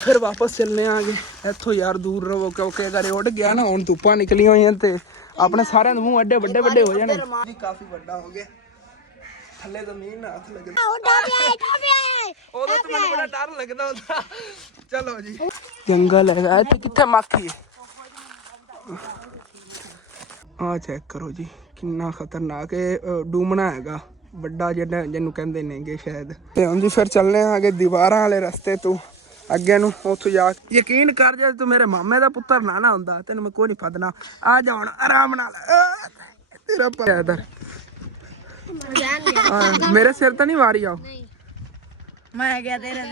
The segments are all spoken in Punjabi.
फिर वापस चलने आगे इतों यार दूर रहो क्योंकि अगर उड़ गया ना हुण धुप्पां निकली हुई ते अपने सारे मूँह एडे बड़े बड़े हो जाने। काफी बड़ा हो गया थले जमीन ना हाथ लगदा ओदे तो मैनूं बड़ा डर लगदा हुंदा। चलो जी जंगल है इत्थे कित्थे माखी है आ चेक करो जी कितना खतरनाक है डूमना हैगा बड़ा जिहड़ा जिन्नू कहंदे नेगे शायद। ते हुण जी फिर चलने आगे दीवारां वाले रस्ते तो अगे नूं उत्थों जा यकीन कर जे तू मेरे मामे दा पुत्तर ना ना हुंदा तैनूं मैं कोई नहीं फदना। आ जा हुण आराम नाल तेरा पर इधर मेरे सिर तो नहीं मारी आओ मैं क्या तेरे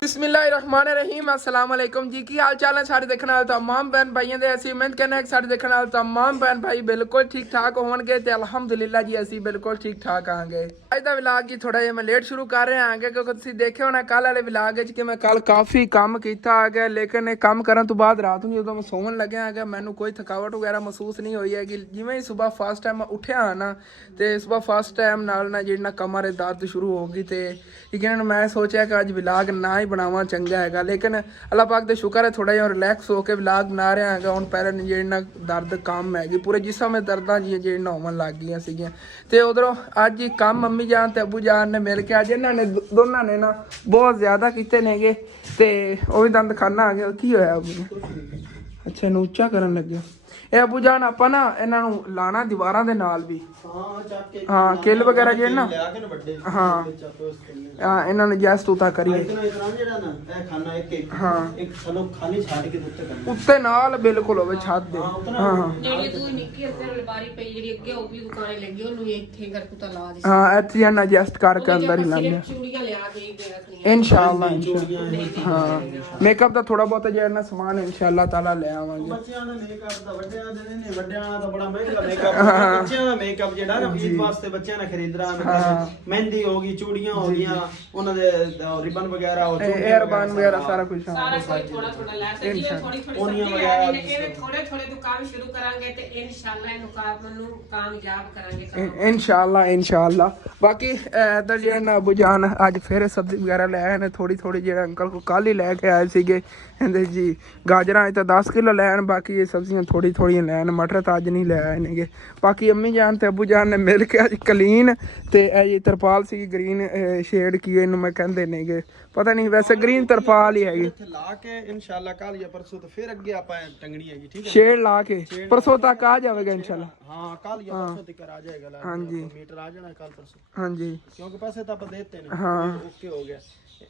बिस्मिल्लाहिर्रहमानिर्रहीम अस्सलाम वालेकुम जी की हाल चाल है सारे देखने वाले तमाम बहन भाइयों दे असी उम्मीद करना है कि सारे देखने वाले तमाम बहन भाई बिल्कुल ठीक ठाक होंगे ते अल्हम्दुलिल्लाह जी असी बिल्कुल ठीक ठाक आंगे। आज दा व्लॉग जी थोड़ा जिहा मैं लेट शुरू कर रहा आंगे क्योंकि तुसीं देखिया होना कल वाले व्लॉग विच कि मैं कल काफ़ी काम कीता है लेकिन काम करन तो बाद रात नूं जदों मैं सोवन लग्या है मैनूं कोई थकावट वगैरह महसूस नहीं हुई है कि जिवें ही सुबह फर्स्ट टाइम मैं उठिया ना ते सुबह फर्स्ट टाइम नाल ना जिहड़ा कमर दर्द शुरू हो गई ते यकीनन मैं सोचा कि अज व्लॉग ना ही बनावा चंगा है लेकिन अल्लाह पाक दे शुक्र है थोड़ा जिहा रिलैक्स होकर व्लॉग बना रहा है। हुण पहले जिहड़ा दर्द कम हैगी पूरे जिसम में दर्दां जिहड़ियां होवन लग गईयां सीगीयां ते उधरों अज ही कम मम्मी जान ते अबू जान ने मिल के अज इन्हां ने दोनों ने ना बहुत ज़्यादा कीते नेगे ते ओह भी दंद खाना आ गया की होया अबू अच्छा इन्हूं उच्चा करन लगे ਇਹ ਅਬੂ ਜਾਨ ਆਪਾਂ ਨਾ ਇਹਨਾਂ ਨੂੰ ਲਾਣਾ ਦੀਵਾਰਾਂ ਦੇ ਨਾਲ ਵੀ ਹਾਂ ਕਿੱਲ ਵਗੈਰਾ ਜਿਹੜੇ ਨਾ ਹਾਂ ਇਹਨਾਂ ਨੇ ਜੈਸਟ ਉਤਾ ਕਰੀਏ ਹਾਂ ਉੱਤੇ ਨਾਲ ਬਿਲਕੁਲ ਹੋਵੇ ਛੱਤ ਦੇ ਹਾਂ ਹਾਂ ਜਿਹੜੀ ਤੂੰ ਨਿੱਕੀ ਅੰਦਰ ਲਬਾਰੀ ਪਈ ਜਿਹੜੀ ਅੱਗੇ ਉਹ ਵੀ ਦੁਕਾਨੇ ਲੱਗੀ ਉਹਨੂੰ ਇੱਥੇ ਕਰ ਕੁਤਾ ਲਾ ਦੇ ਹਾਂ ਇੱਥੇ ਇਹਨਾਂ ਜੈਸਟ ਕਰਕੇ ਅੰਦਰ ਹੀ ਲਾਣੇ ਚੂੜੀਆਂ ਲਿਆ ਕੇ ਰੱਖਣੀਆਂ ਇਨਸ਼ਾਅੱਲਾ ਹਾਂ ਮੇਕਅਪ ਦਾ ਥੋੜਾ ਬਹੁਤ ਜਿਹੜਾ ਨਾ ਸਮਾਨ ਇਨਸ਼ਾਅੱਲਾ ਤਾਲਾ ਲੈ ਆਵਾਂਗੇ। ਬੱਚਿਆਂ ਦਾ ਮੇਕਅਪ ਦਾ ਵੱਡਿਆਂ ਦੇ ਨੇ ਵੱਡਿਆਂ ਦਾ ਬੜਾ ਮਹਿੰਗਾ ਮੇਕਅਪ ਬੱਚਿਆਂ ਦਾ ਮੇਕਅਪ ਜਿਹੜਾ ਨਾ ਈਦ ਵਾਸਤੇ ਬੱਚਿਆਂ ਨੇ ਖਰੀਦਣਾ ਮਹਿੰਦੀ ਹੋ ਗਈ ਚੂੜੀਆਂ ਹੋ ਗਈਆਂ ਉਹਨਾਂ ਦੇ ਰਿਬਨ ਵਗੈਰਾ ਉਹ 에ਅਰਬਨ ਵਗੈਰਾ ਸਾਰਾ ਕੁਝ ਥੋੜਾ ਥੋੜਾ ਲੈ ਸਕਦੇ ਥੋੜੀ ਥੋੜੀ ਵਗੈਰਾ ਥੋੜੇ ਥੋੜੇ ਦੁਕਾਨ ਸ਼ੁਰੂ ਕਰਾਂਗੇ ਤੇ ਇਨਸ਼ਾਅੱਲਾ ਇਹਨੂੰ ਕਾਮਯਾਬ ਕਰਾਂਗੇ ਇਨਸ਼ਾਅੱਲਾ। ਬਾਕੀ ਇਧਰ ਜਿਹੜਾ ਨਾ ਅਬੂ ਜਾਨ ਅੱਜ ਫਿਰ ਸਬਜ਼ੀ ਵਗੈਰਾ ਲੈ ਆਏ ਨੇ ਥੋੜੀ ਥੋੜੀ ਜਿਹੜਾ ਅੰਕਲ ਕੋ ਕੱਲ ਹੀ ਲੈ ਕੇ ਆਏ ਸੀਗੇ ਕਹਿੰਦੇ ਜੀ ਗਾਜਰਾਂ ਤਾਂ 10 ਕਿਲੋ ਲੈਣ ਬਾਕੀ ਇਹ ਸਬਜ਼ੀਆਂ ਥੋੜੀ ਥੋੜੀਆਂ ਲੈਣ मटर तो अज नहीं ले आए ने बाकी अम्मी जान ते अबू जान ने मिल के अज कलीन ते ये तरपाल सी ग्रीन शेड की इन्हू मैं कहते ने पता नहीं वैसे ग्रीन तरपाल ही हैगी ला के इंशाल्लाह कल या परसों तो फिर अगे आपां टंगनी हैगी ठीक है शेड ला के परसों तक आ जाएगा इंशाल्लाह हां कल या परसों तक आ जाएगा हां जी मीटर आ जाना कल परसों हां जी क्योंकि पैसे तो आप देते ने हां ओके हो गया